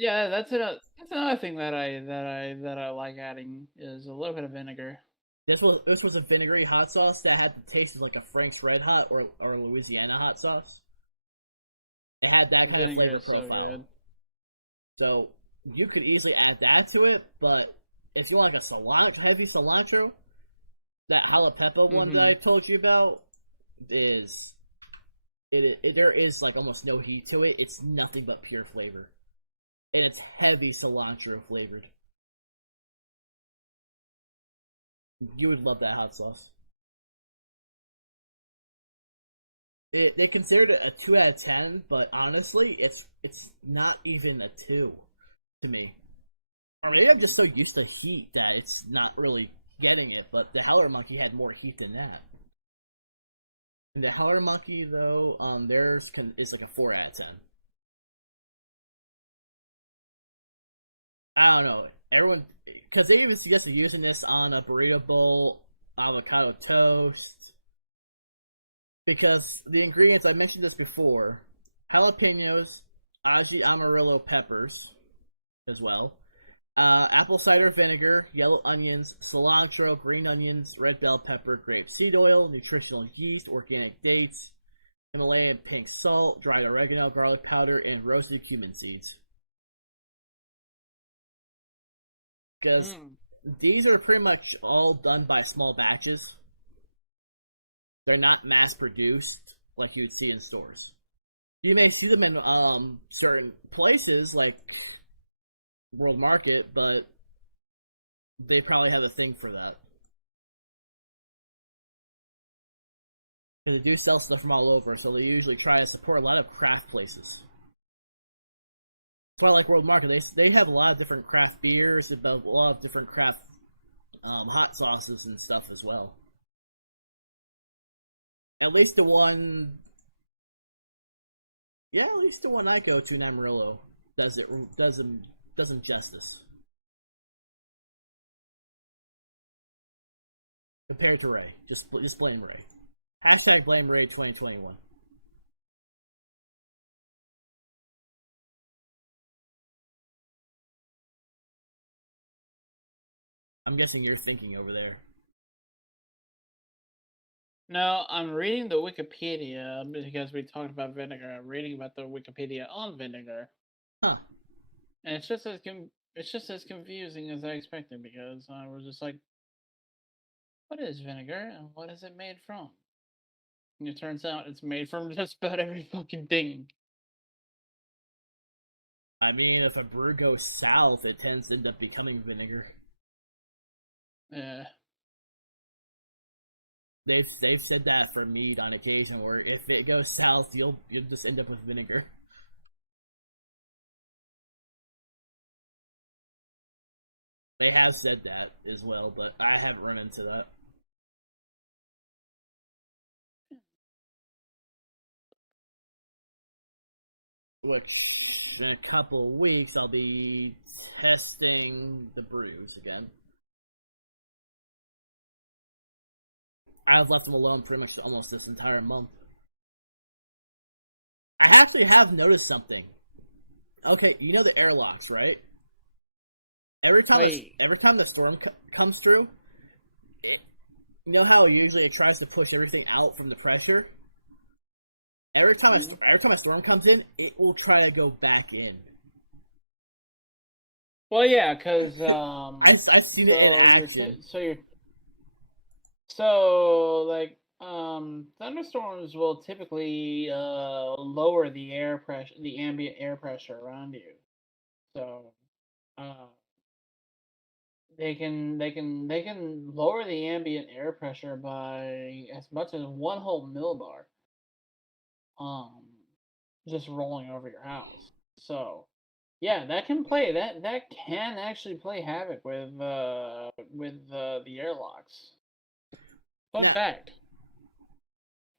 That's another thing that I like adding is a little bit of vinegar. This was a vinegary hot sauce that had the taste of like a Frank's Red Hot or Louisiana hot sauce. It had that kind of flavor profile. So you could easily add that to it, but if you want like a heavy cilantro, that jalapeno one that I told you about there is like almost no heat to it. It's nothing but pure flavor. And it's heavy cilantro flavored. You would love that hot sauce. They considered it a 2 out of 10, but honestly, it's not even a 2 to me. Or maybe I'm just so used to heat that it's not really getting it, but the Howler Monkey had more heat than that. And the Howler Monkey, though, theirs is like a 4 out of 10. I don't know. Everyone, because they even suggested using this on a burrito bowl, avocado toast. Because the ingredients, I mentioned this before, jalapenos, aji amarillo peppers, as well, Apple cider vinegar, yellow onions, cilantro, green onions, red bell pepper, grape seed oil, nutritional yeast, organic dates, Himalayan pink salt, dried oregano, garlic powder, and roasted cumin seeds. Because these are pretty much all done by small batches. They're not mass produced like you would see in stores. You may see them in certain places like World Market, but they probably have a thing for that. Because they do sell stuff from all over, so they usually try to support a lot of craft places. That's why I like World Market. They have a lot of different craft beers, a lot of different craft hot sauces and stuff as well. At least the one... Yeah, at least the one I go to in Amarillo does them justice. Compared to Ray. Just blame Ray. Hashtag blame Ray 2021. I'm guessing you're thinking over there. No, I'm reading the Wikipedia because we talked about vinegar. I'm reading about the Wikipedia on vinegar. Huh. And it's just as confusing as I expected, because I was just like, what is vinegar and what is it made from? And it turns out it's made from just about every fucking thing. I mean, if a brew goes south, it tends to end up becoming vinegar. Yeah. They've said that for mead on occasion, where if it goes south, you'll just end up with vinegar. They have said that as well, but I haven't run into that. Which, in a couple of weeks, I'll be testing the brews again. I've left them alone pretty much almost this entire month. I actually have noticed something. Okay, you know the airlocks, right? Every time the storm comes through, you know how usually it tries to push everything out from the pressure? Every time a storm comes in, it will try to go back in. Well, yeah, because I've seen it in action. Thunderstorms will typically lower the air pressure, the ambient air pressure around you. So, they can lower the ambient air pressure by as much as 1 whole millibar. Just rolling over your house. So, yeah, that can actually play havoc with the airlocks. Fun fact.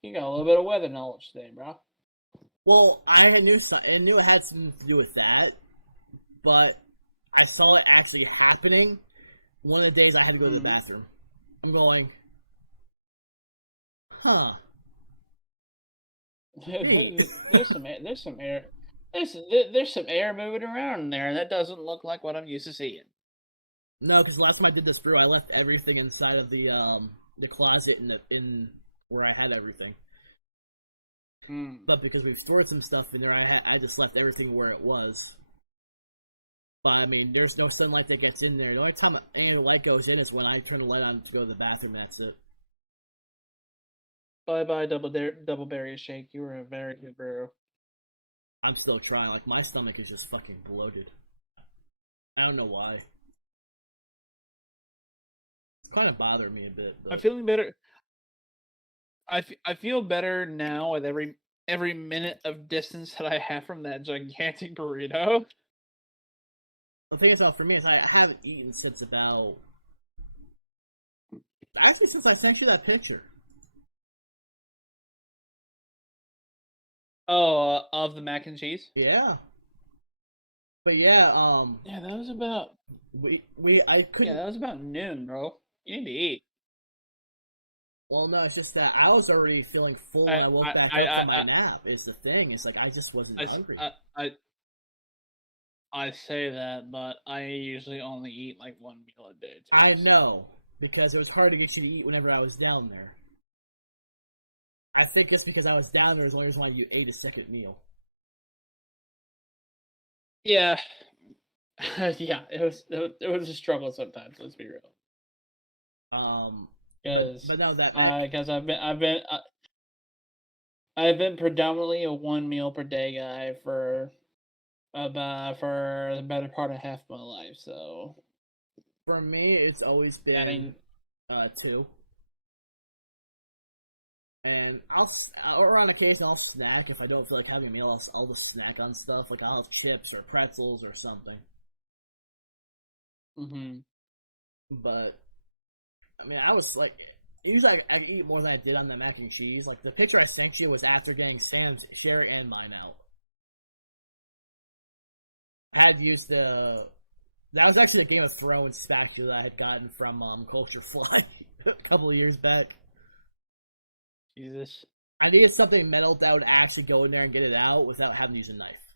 You got a little bit of weather knowledge today, bro. Well, I knew it had something to do with that, but I saw it actually happening one of the days I had to go to the bathroom. I'm going, huh. Neat. There's some air moving around in there, and that doesn't look like what I'm used to seeing. No, because last time I did this brew, I left everything inside of the closet in where I had everything. But because we've stored some stuff in there, I just left everything where it was. But I mean, there's no sunlight that gets in there. The only time any light goes in is when I turn the light on to go to the bathroom. That's it. Bye double berry shake. You were a very good brewer. I'm still trying. Like, my stomach is just fucking bloated. I don't know why. It's kind of bothering me a bit, but I'm feeling better. I feel better now with every minute of distance that I have from that gigantic burrito. The thing is, for me, is I haven't eaten since about... Actually, since I sent you that picture. Oh, of the mac and cheese? Yeah. But yeah, yeah, that was about... I couldn't... Yeah, that was about noon, bro. You need to eat. Well, no, it's just that I was already feeling full when I woke back up from my nap, is the thing. It's like, I just wasn't hungry. I say that, but I usually only eat like one meal a day. Too, I so- know, because it was hard to get you to eat whenever I was down there. I think it's because I was down there is the only reason why you ate a second meal. Yeah, yeah. It was a struggle sometimes. Let's be real. But no, that Mac. Because I've been predominantly a one meal per day guy for the better part of half my life. So For me, it's always I been mean, 2. And or on occasion I'll snack if I don't feel like having a meal. I'll just snack on stuff like I'll have chips or pretzels or something. mhm. But I mean, I was like, usually I eat more than I did on the mac and cheese. Like the picture I sent you was after getting Sam's, Sherry, and mine out. I had used the. That was actually the Game of Thrones spatula that I had gotten from Culture Fly a couple of years back. Jesus. I needed something metal that would actually go in there and get it out without having to use a knife.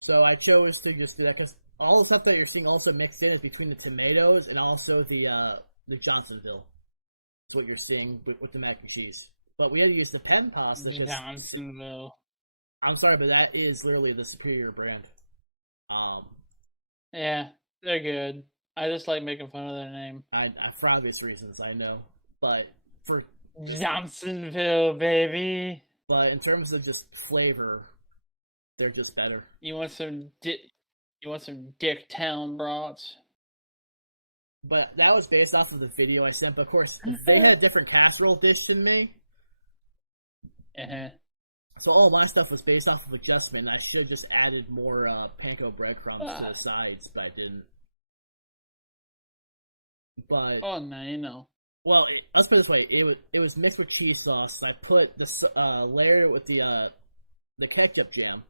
So I chose to just do that because all the stuff that you're seeing also mixed in is between the tomatoes and also the Johnsonville. That's what you're seeing with the mac and cheese. But we had to use the pen pasta because Johnsonville. I'm sorry, but that is literally the superior brand. Yeah, they're good. I just like making fun of their name. I for obvious reasons I know, but for Johnsonville, baby. But in terms of just flavor, they're just better. You want some Dicktown brats? But that was based off of the video I sent. But of course, they had a different casserole dish than me. Uh-huh. So all my stuff was based off of adjustment. I should have just added more panko breadcrumbs to the sides, but I didn't. But Oh, now you know. well, let's put it this way: it was mixed with cheese sauce. And I put the layered it with the ketchup jam,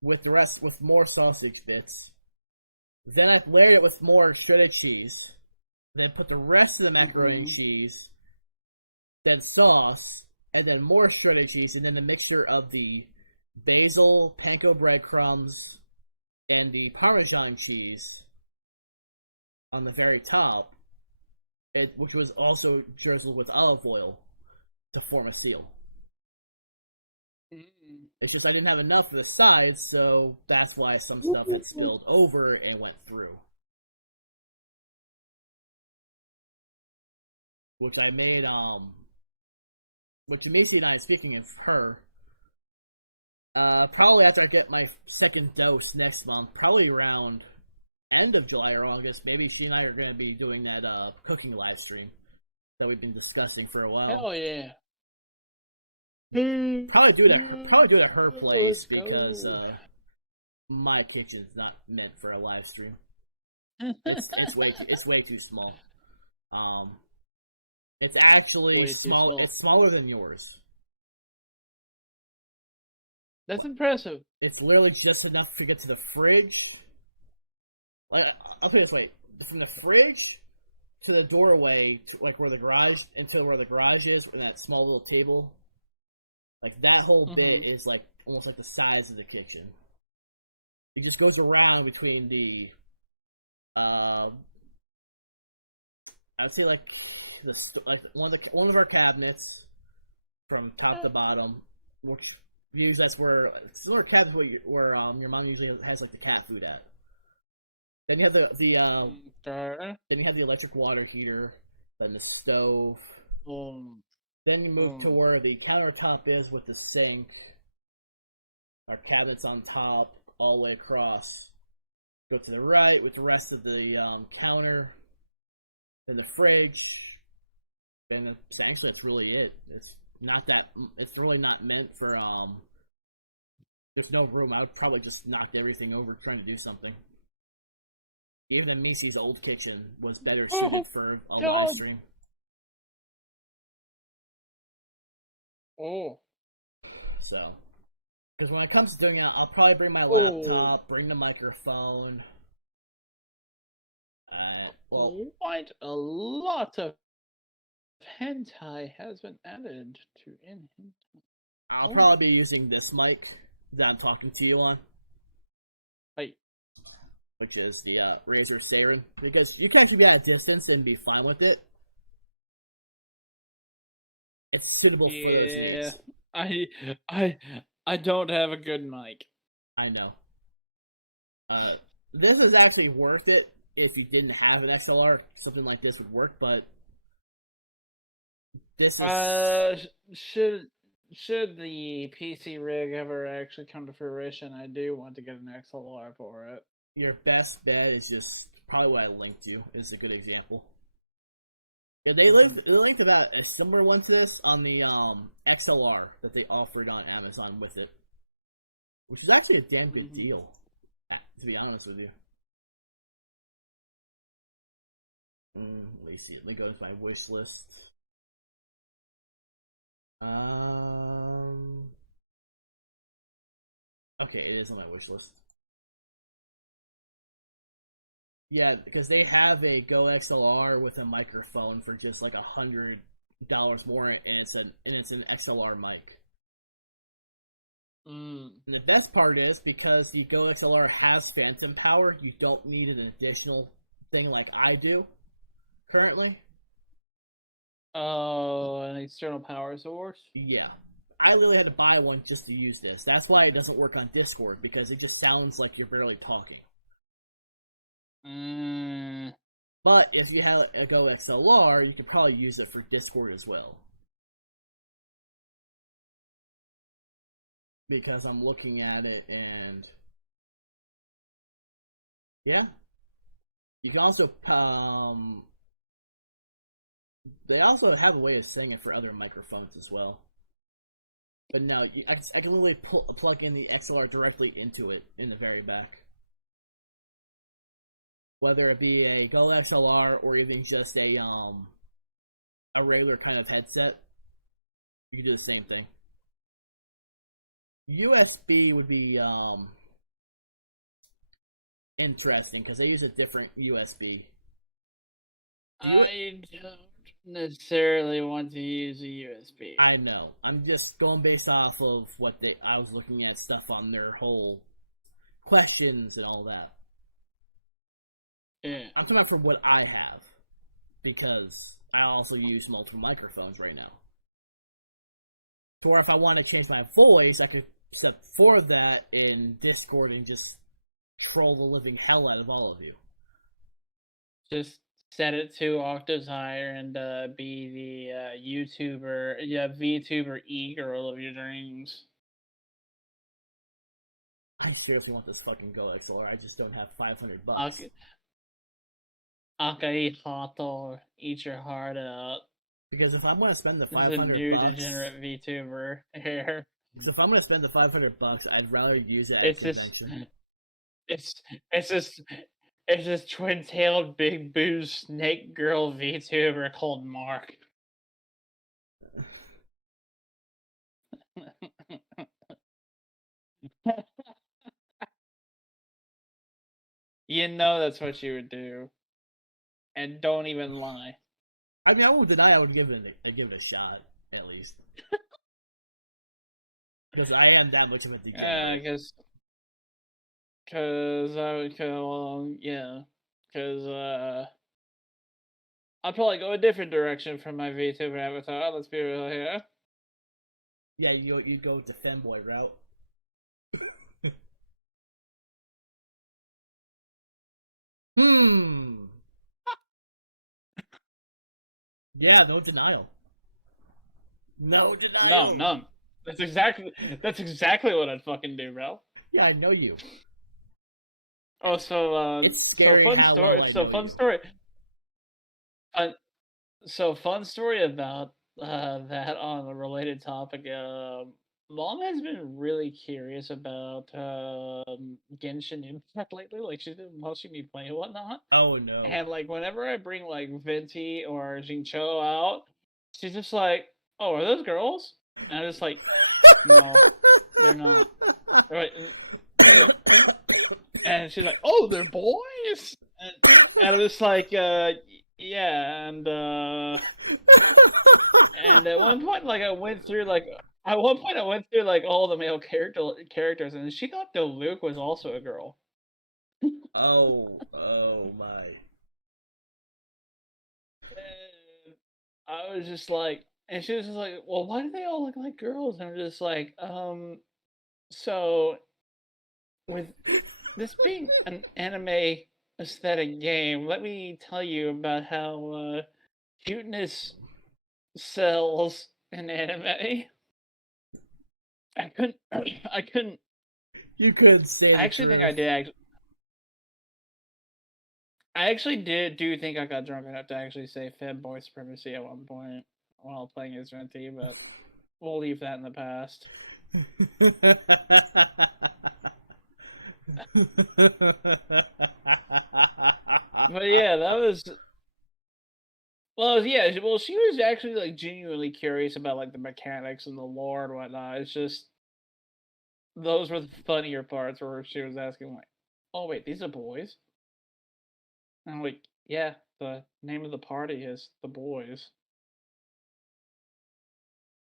with the rest with more sausage bits. Then I layered it with more shredded cheese. Then put the rest of the macaroni and cheese. Then sauce. And then more shredded cheese, and then a mixture of the basil, panko breadcrumbs, and the Parmesan cheese on the very top, which was also drizzled with olive oil to form a seal. It's just I didn't have enough for the sides, so that's why some stuff had spilled over and went through. Which I made, which Macy and I, speaking of her, probably after I get my second dose next month, probably around end of July or August, maybe she and I are going to be doing that cooking live stream that we've been discussing for a while. Oh yeah. Probably do it at her place because my kitchen's not meant for a live stream. It's way too small. It's actually small. It's smaller than yours. That's impressive. It's literally just enough to get to the fridge. Like I'll put it this way: from the fridge to the doorway, to like where the garage is, and that small little table. Like that whole bit is like almost like the size of the kitchen. It just goes around between the I would say like one of our cabinets from top to bottom, which usually that's where similar cabinets where your mom usually has like the cat food at. Then you have then you have the electric water heater, then the stove. Then you move to where the countertop is with the sink. Our cabinets on top, all the way across. Go to the right with the rest of the counter. Then the fridge. And essentially, that's really it. It's not that. It's really not meant for. There's no room. I would probably just knock everything over trying to do something. Even Macy's old kitchen was better suited for a live stream. Oh. So, because when it comes to doing it, I'll probably bring my laptop, bring the microphone. Quite a lot of hentai has been added to in hentai. I'll probably be using this mic that I'm talking to you on, Like, which is the Razer Saren, because you can actually be at a distance and be fine with it. It's suitable for those needs. I don't have a good mic. I know. This is actually worth it if you didn't have an XLR. Something like this would work, but this is Should the PC rig ever actually come to fruition, I do want to get an XLR for it. your best bet. Is just probably what I linked you is a good example. Yeah, they linked about a similar one to this on the XLR that they offered on Amazon with it, which is actually a damn good deal, to be honest with you. Let me see. Let me go to my wish list. Okay, it is on my wish list. Yeah, because they have a Go XLR with a microphone for just like $100 more, and it's an XLR mic. And the best part is because the Go XLR has phantom power, you don't need an additional thing like I do currently. Oh, an external power source? Yeah. I literally had to buy one just to use this. That's why it doesn't work on Discord, because it just sounds like you're barely talking. But if you have a Go XLR, you could probably use it for Discord as well. Because I'm looking at it and... yeah. You can also... they also have a way of saying it for other microphones as well. But no, I can literally plug in the XLR directly into it in the very back. Whether it be a Go XLR or even just a regular kind of headset, you can do the same thing. USB would be interesting because they use a different USB. I don't necessarily want to use a USB. I know. I'm just going based off of what I was looking at stuff on their whole questions and all that. Yeah. I'm talking about from what I have, because I also use multiple microphones right now. To where if I want to change my voice, I could set for that in Discord and just troll the living hell out of all of you. Just set it 2 octaves higher and be the VTuber e-girl of your dreams. I seriously want this fucking Go XLR. I just don't have $500. Aka eat hot dog, eat your heart out. Because if I'm gonna spend the $500, degenerate VTuber here. Because if I'm gonna spend the $500, I'd rather use it at a convention. It's this twin-tailed big boo snake girl VTuber called Mark. You know that's what you would do. And don't even lie. I mean, I won't deny I would give it a shot, at least. Because I am that much of a degenerate. Yeah, because I'd probably go a different direction from my VTuber avatar, let's be real here. Yeah, you'd go with the femboy route. Yeah, no denial. No denial. No, none. That's exactly what I'd fucking do, bro. Yeah, I know you. Oh, so it's scary how well I know you. Fun story about that on a related topic. Mom has been really curious about Genshin Impact lately. Like, she's been watching me play and whatnot. Oh no! And like, whenever I bring like Venti or Jincho out, she's just like, "Oh, are those girls?" And I'm just like, "No, they're not." Right. And she's like, "Oh, they're boys." And I'm just like, "Yeah." And at one point, like, I went through like At one point, I went through like all the male characters, and she thought that Luke was also a girl. Oh my. And I was just like, and she was just like, "Well, why do they all look like girls?" And I'm just like, so with this being an anime aesthetic game, let me tell you about how cuteness sells in anime. I couldn't. I couldn't. You could say I the actually think I truth. did. I actually do think I got drunk enough to actually say femboy supremacy at one point while playing as Venti, but we'll leave that in the past. But yeah, that was. Well, yeah. Well, she was actually like genuinely curious about like the mechanics and the lore and whatnot. It's just those were the funnier parts where she was asking like, "Oh wait, these are boys?" And I'm like, "Yeah, the name of the party is the boys."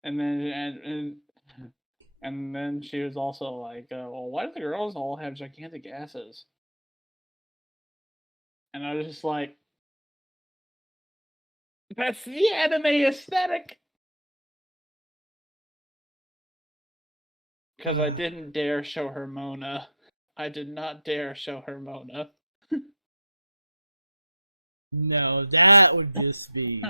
And then and then she was also like, "Well, why do the girls all have gigantic asses?" And I was just like, "That's the anime aesthetic." Because I didn't dare show her Mona. I did not dare show her Mona. No, that would just be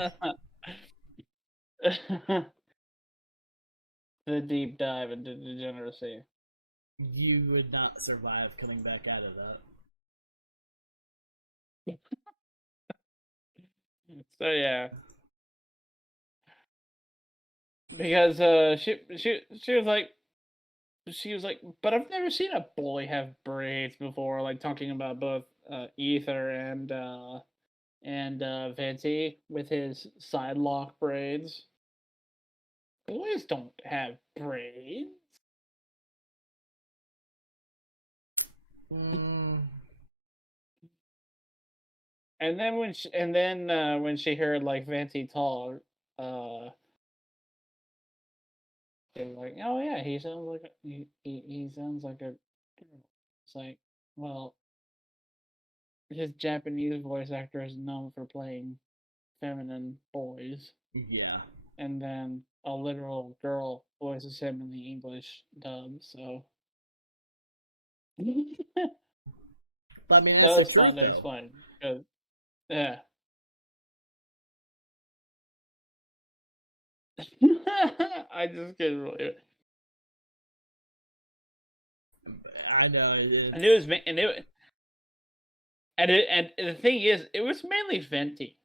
The deep dive into degeneracy. you would not survive coming back out of that. So yeah, because she was like, but I've never seen a boy have braids before. Like talking about both Ether and Venti with his side lock braids. Boys don't have braids. Mm, And then when she heard like Venti talk, they were like, "Oh yeah, he sounds like he sounds like a girl." It's like, well, his Japanese voice actor is known for playing feminine boys, yeah. and then a literal girl voices him in the English dub. So that But I mean, that's the was fun. truth, That was though. fun. 'Cause, yeah. I just couldn't believe it. I know. And it was and the thing is, it was mainly Venti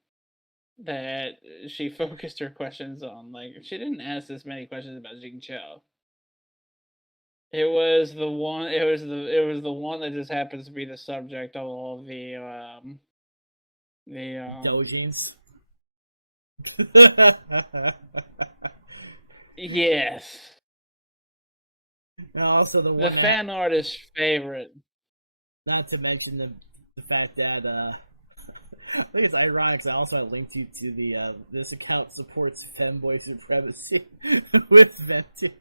that she focused her questions on. Like she didn't ask as many questions about Jing Chao. It was the one. It was the one that just happens to be the subject of all the Dojins. yes, And also the the one that, fan artist's favorite. not to mention the fact that I think it's ironic because I also linked you to the this account supports femboy supremacy with Venti.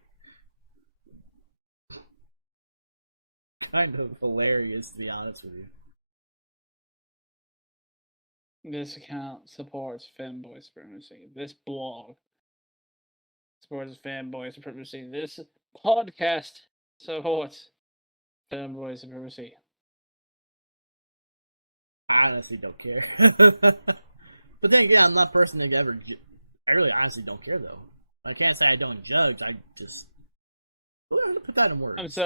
Kind of hilarious, to be honest with you. This account supports fanboy supremacy. This blog supports fanboy supremacy. This podcast supports fanboy supremacy. I honestly don't care. But then again, I'm not a person that ever. I really honestly don't care, though. I can't say I don't judge. I just. I don't know how to put that in words.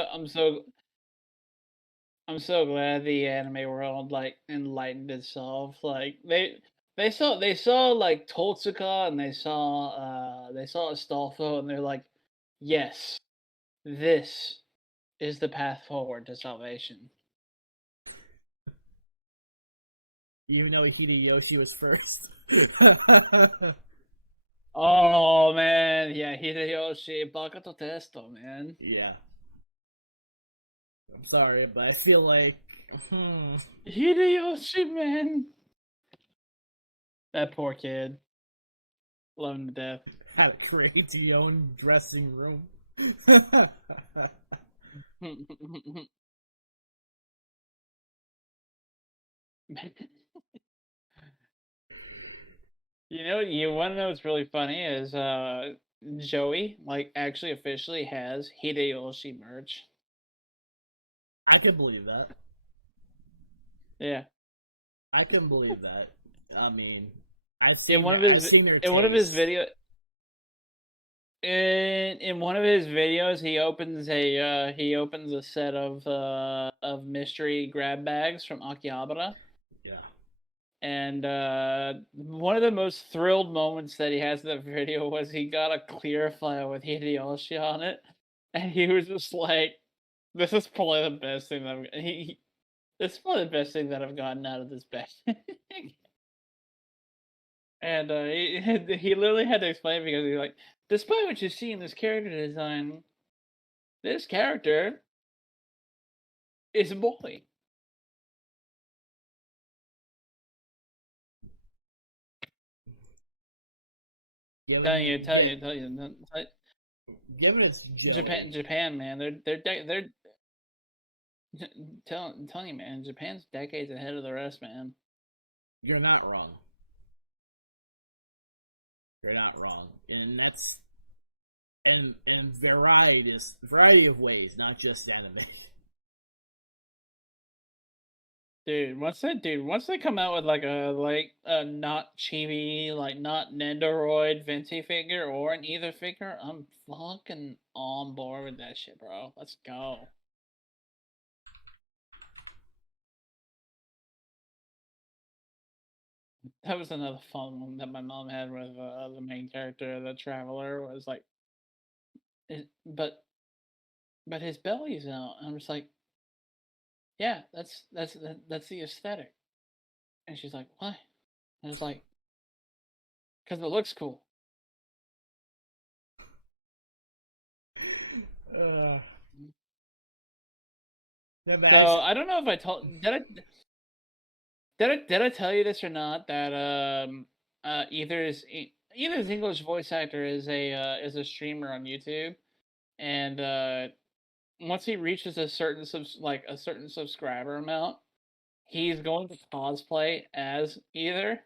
I'm so glad the anime world like enlightened itself. Like they saw like Totsuka and they saw Astolfo and they're like, yes, this is the path forward to salvation. Even though Hideyoshi was first. Oh man, yeah, Hideyoshi, baka to testo, man. Yeah. I'm sorry, but I feel like. Hideyoshi, man. That poor kid. Love him to death. Had to create your own dressing room. You want to know what's really funny is Joey actually officially has Hideyoshi merch. I can believe that. Yeah. I can believe that. I mean, I've seen one of their, his- I've seen their in one of his taste. video in one of his videos he opens a set of mystery grab bags from Akihabara. Yeah. And one of the most thrilled moments that he has in the video was he got a clear file with Hideyoshi on it, and he was just like, "This is probably the best thing that this is probably the best thing that I've gotten out of this bag." And he literally had to explain because he's like, despite what you see in this character design, this character is a boy. Given it's Joey. Japan, man, they're telling you, man, Japan's decades ahead of the rest, man. You're not wrong. You're not wrong, and that's and variety of ways, not just anime. Once they come out with a not chibi, not Nendoroid Venti figure or an either figure, I'm fucking on board with that shit, bro. Let's go. That was another fun one that my mom had with the main character, the Traveler, was like, but his belly's out. I'm just like, yeah, that's the aesthetic. And she's like, why? And it's like, because it looks cool. Imagine. So, I don't know if I told did I tell you this or not, that either his English voice actor is a streamer on YouTube, and once he reaches a certain subscriber amount, he's going to cosplay as either.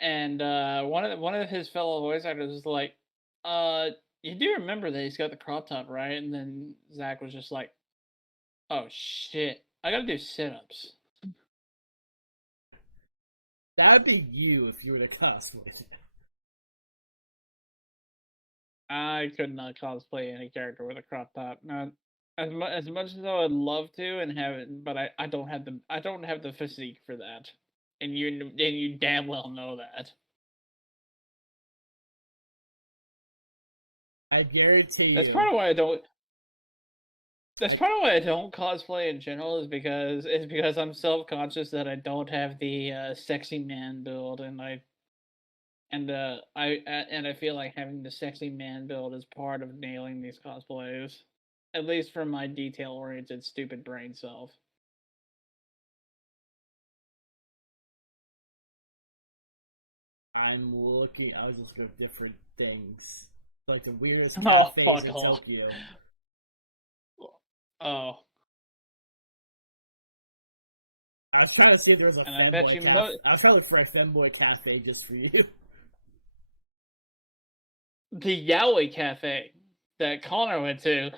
And one of his fellow voice actors is like, you do remember that he's got the crop top, right? And then Zach was just like, oh shit, I gotta do sit-ups. That'd be you if you were to cosplay. I could not cosplay any character with a crop top. Not as much as I would love to and have it, but I don't have the physique for that. And you damn well know that. I guarantee you. That's part of why I don't. That's part of why I don't cosplay in general is because I'm self-conscious that I don't have the sexy man build, and I feel like having the sexy man build is part of nailing these cosplays, at least for my detail-oriented stupid brain self. I was just looking at different things, like the weirdest cafes in Tokyo. Oh. I was trying to see if there was a femboy cafe. I was trying to look for a femboy cafe just for you. The Yaoi Cafe that Connor went to.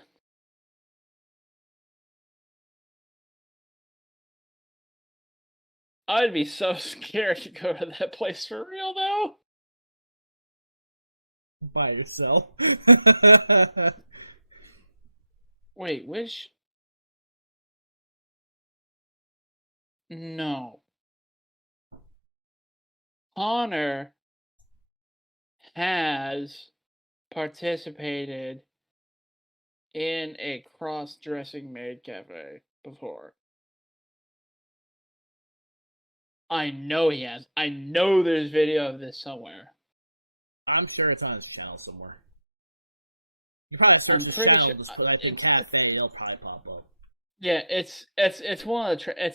I'd be so scared to go to that place for real, though. By yourself. Wait, which? No. Connor has participated in a cross-dressing maid cafe before. I know he has. I know there's video of this somewhere. I'm sure it's on his channel somewhere. You probably search his channel, just type in cafe, it'll probably pop up. Yeah, it's it's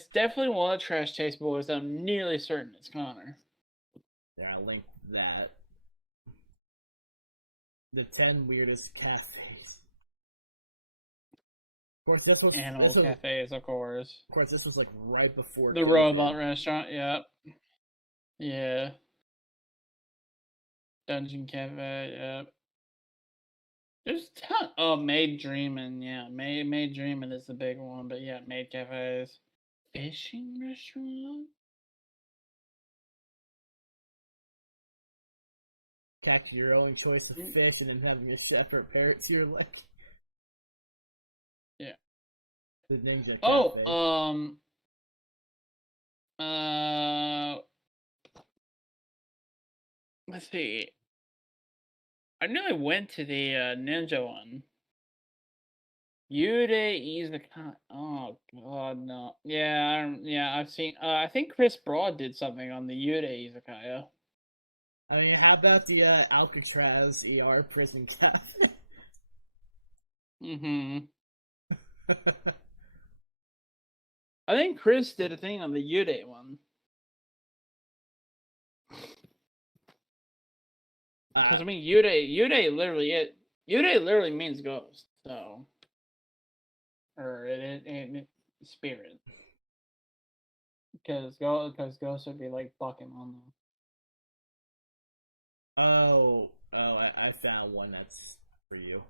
definitely one of the Trash Taste Boys. I'm nearly certain it's Connor. There, I linked that. The 10 weirdest cafes. Of course, this was cafes, of course. Of course, this was like right before The COVID. robot restaurant, yep. Yeah. Dungeon Cafe, yep. There's a ton. Oh, Maid Dreamin', yeah. Maid Dreamin' is the big one, but yeah, Maid Cafes. Fishing restaurant? Catch your own choice of fish and then having a chef prepare it to your liking. Yeah. The Ninja Cafe. Let's see. I know I went to the Ninja one. Yude Izakaya. Oh god, no. Yeah, I've seen. I think Chris Broad did something on the Yude Izakaya. I mean, how about the Alcatraz ER prison cafe? Mm-hmm. I think Chris did a thing on the Yude one. I mean, Yude literally means ghost, so, or it spirit, because ghosts would be like fucking on them. I found one that's for you.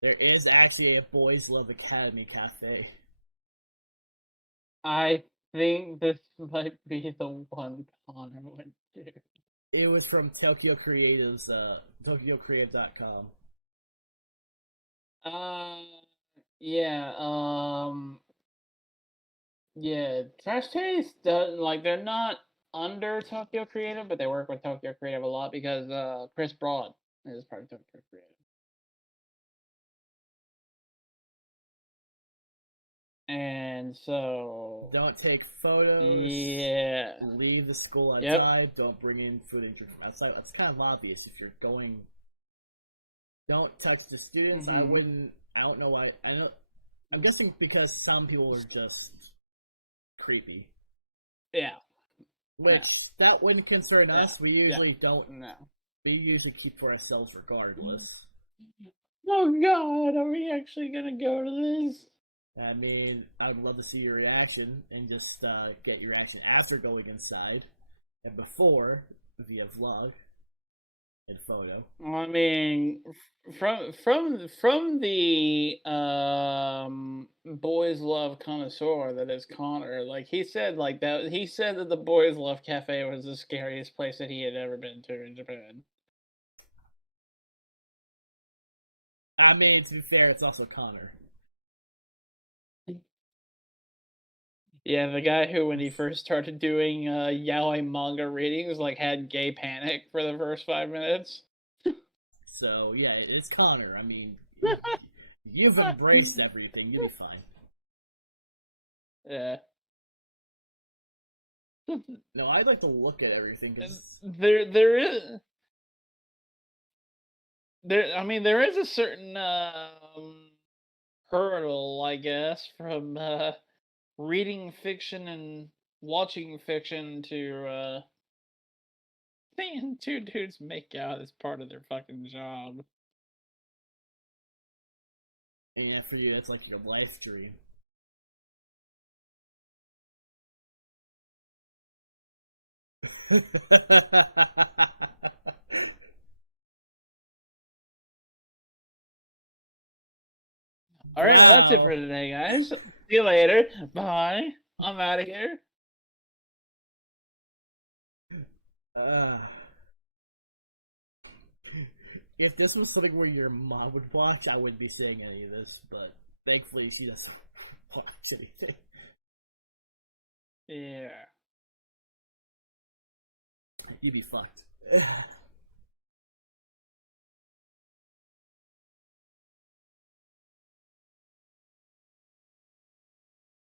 There is actually a Boys Love Academy cafe. I think this might be the one Connor went to. It was from Tokyo Creative's TokyoCreative.com. Yeah, Trash Taste does, like, they're not under Tokyo Creative, but they work with Tokyo Creative a lot because Chris Broad is part of Tokyo Creative. And so don't take photos. Yeah. Leave the school outside. Yep. Don't bring in food and drink from outside. That's kind of obvious if you're going. Don't touch the students. Mm-hmm. I don't know why. I'm guessing because some people are just creepy. Yeah. Which that wouldn't concern us. We usually don't. No. We usually keep for ourselves regardless. Oh God, are we actually gonna go to this? I mean, I would love to see your reaction and just get your reaction after going inside and before via vlog and photo. I mean, from the Boys Love connoisseur that is Connor, like he said that the Boys Love Cafe was the scariest place that he had ever been to in Japan. I mean, to be fair, it's also Connor. Yeah, the guy who, when he first started doing yaoi manga readings, like had gay panic for the first 5 minutes. So yeah, it's Connor. I mean, you've embraced everything. You'll be fine. Yeah. No, I'd like to look at everything because there is a certain hurdle, I guess, from reading fiction and watching fiction to seeing two dudes make out as part of their fucking job. And yeah, for you, that's like your life dream. All right, that's it for today, guys. See you later. Bye. I'm out of here. If this was something where your mom would watch, I wouldn't be saying any of this, but thankfully she doesn't watch anything. Yeah. You'd be fucked.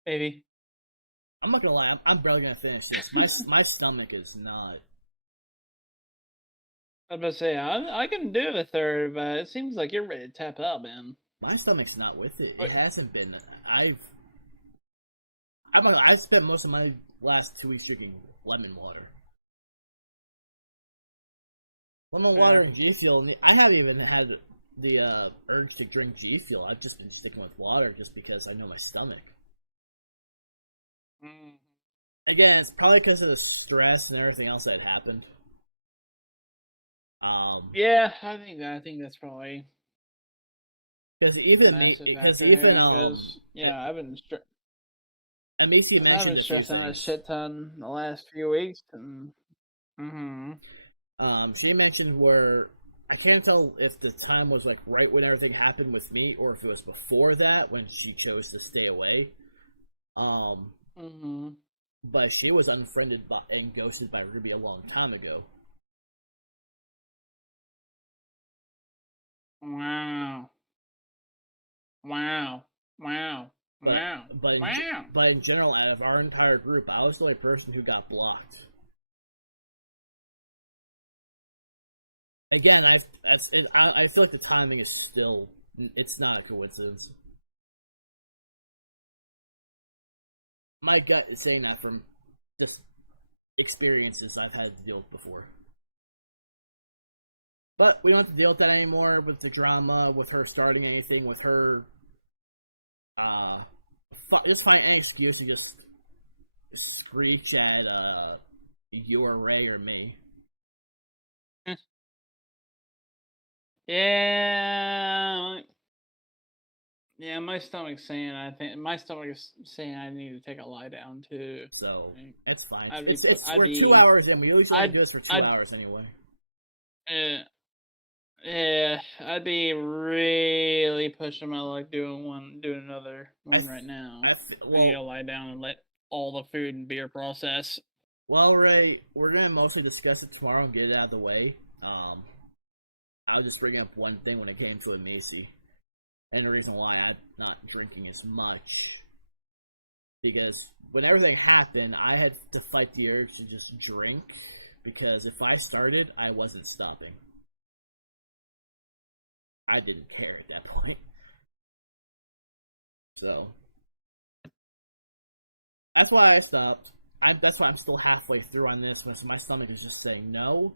Maybe. I'm not gonna lie, I'm barely gonna finish this. My stomach is not. I was about to say, I can do the third, but it seems like you're ready to tap out, man. My stomach's not with it. It hasn't been. I've spent most of my last 2 weeks drinking lemon water. Lemon water and G Fuel. I haven't even had the urge to drink G Fuel. I've just been sticking with water just because I know my stomach. Again, it's probably because of the stress and everything else that had happened. Yeah, I think that's probably because even me, massive because factor even because, yeah, I've been Amici mentioned a I've few been stressed out a things. shit ton the last few weeks, and She mentioned where I can't tell if the time was like right when everything happened with me, or if it was before that when she chose to stay away. But she was unfriended by and ghosted by Ruby a long time ago. Wow. But in general, out of our entire group, I was the only person who got blocked. Again, I feel like the timing is still, it's not a coincidence. My gut is saying that from just experiences I've had to deal with before. But we don't have to deal with that anymore, with the drama, with her starting anything, with her just find any excuse to just screech at you or Ray or me. Yeah, my stomach's saying I need to take a lie down too. So it's fine. We're 2 hours in. We usually only do this for 2 hours anyway. Yeah, I'd be really pushing my luck doing another one right now. I need to lie down and let all the food and beer process. Well, Ray, we're gonna mostly discuss it tomorrow and get it out of the way. I'll just bring up one thing when it came to Amici, and the reason why I'm not drinking as much. Because when everything happened, I had to fight the urge to just drink, because if I started, I wasn't stopping. I didn't care at that point. So that's why I stopped. That's why I'm still halfway through on this. My stomach is just saying no.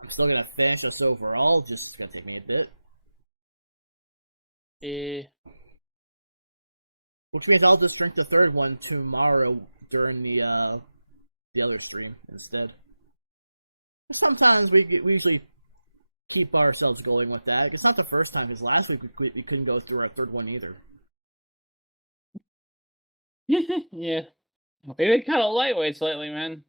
I'm still gonna finish us overall. Just gonna take me a bit. Which means I'll just drink the third one tomorrow during the other stream instead. Sometimes we usually keep ourselves going with that. It's not the first time, because last week we couldn't go through our third one either. Yeah. We've been kind of lightweights lately, man.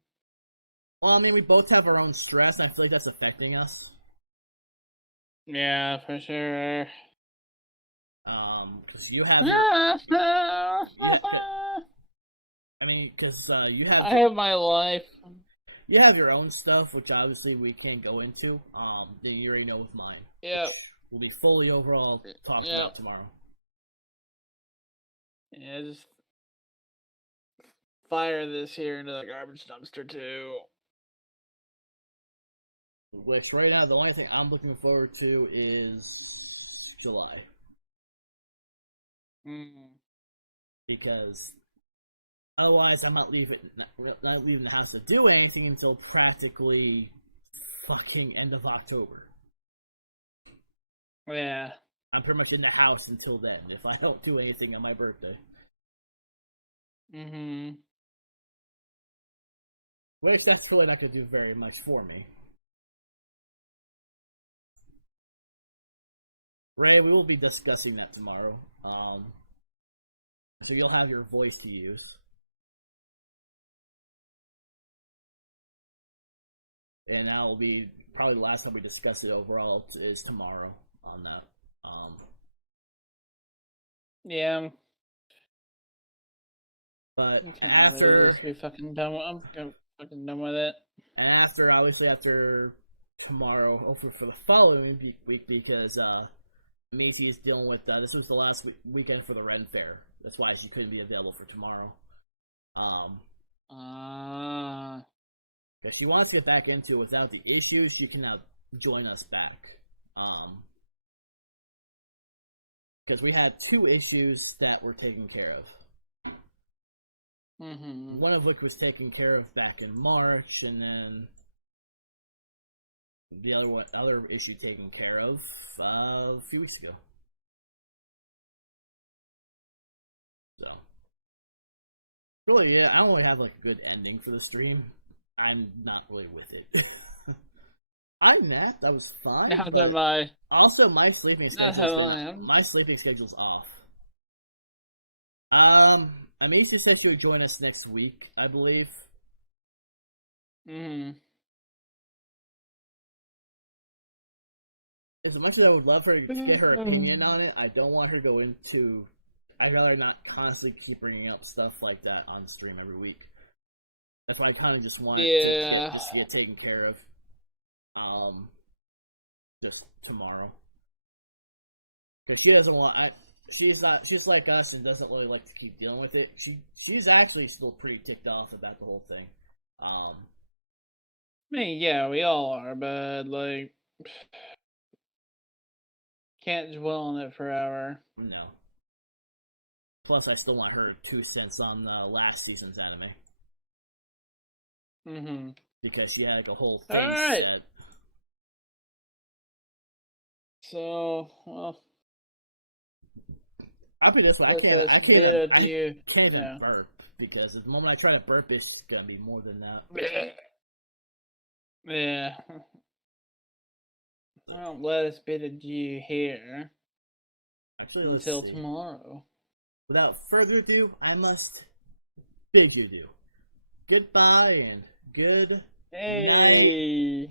Well, I mean, we both have our own stress, and I feel like that's affecting us. Yeah, for sure. Because you have your... because you have... I have my life. You have your own stuff, which obviously we can't go into. Then you already know with mine. Yep. Which will be fully overall talked about tomorrow. Yeah, just fire this here into the garbage dumpster too. Which right now, the only thing I'm looking forward to is July. Because otherwise, I'm not leaving the house to do anything until practically fucking end of October. Yeah. I'm pretty much in the house until then, if I don't do anything on my birthday. Which, that's really not going to do very much for me. Ray, we will be discussing that tomorrow. So you'll have your voice to use. And that will be probably the last time we discuss it overall is tomorrow on that. Yeah. But after... I'm fucking done with it. And after tomorrow, hopefully for the following week, because Macy is dealing with this was the last weekend for the Ren Fair. That's why she couldn't be available for tomorrow. Because she wants to get back into it without the issues. She can now join us back. Because we had 2 issues that were taken care of. One of which was taken care of back in March, and then the other issue taken care of a few weeks ago. So really, yeah, I don't really have like a good ending for the stream. I'm not really with it. I napped. I was fine, How but did I? also my sleeping schedule's hell been I am. my sleeping schedule's off. Amicia says she would join us next week, I believe. As much as I would love her to get her opinion on it, I don't want her to go into. I'd rather not constantly keep bringing up stuff like that on stream every week. That's why I kind of just want it to get taken care of. Just tomorrow, because she doesn't want. She's like us and doesn't really like to keep dealing with it. She's actually still pretty ticked off about the whole thing. I mean, yeah, we all are, but like, can't dwell on it forever. No. Plus, I still want her 2 cents on the last season's anime. Because she had like a whole thing set. So, well, I'll be this way. I can't even yeah. burp because at the moment I try to burp, it's gonna be more than that. Yeah. Well, let us bid adieu here. Actually, let's until see. Tomorrow. Without further ado, I must bid you adieu. Goodbye and good night.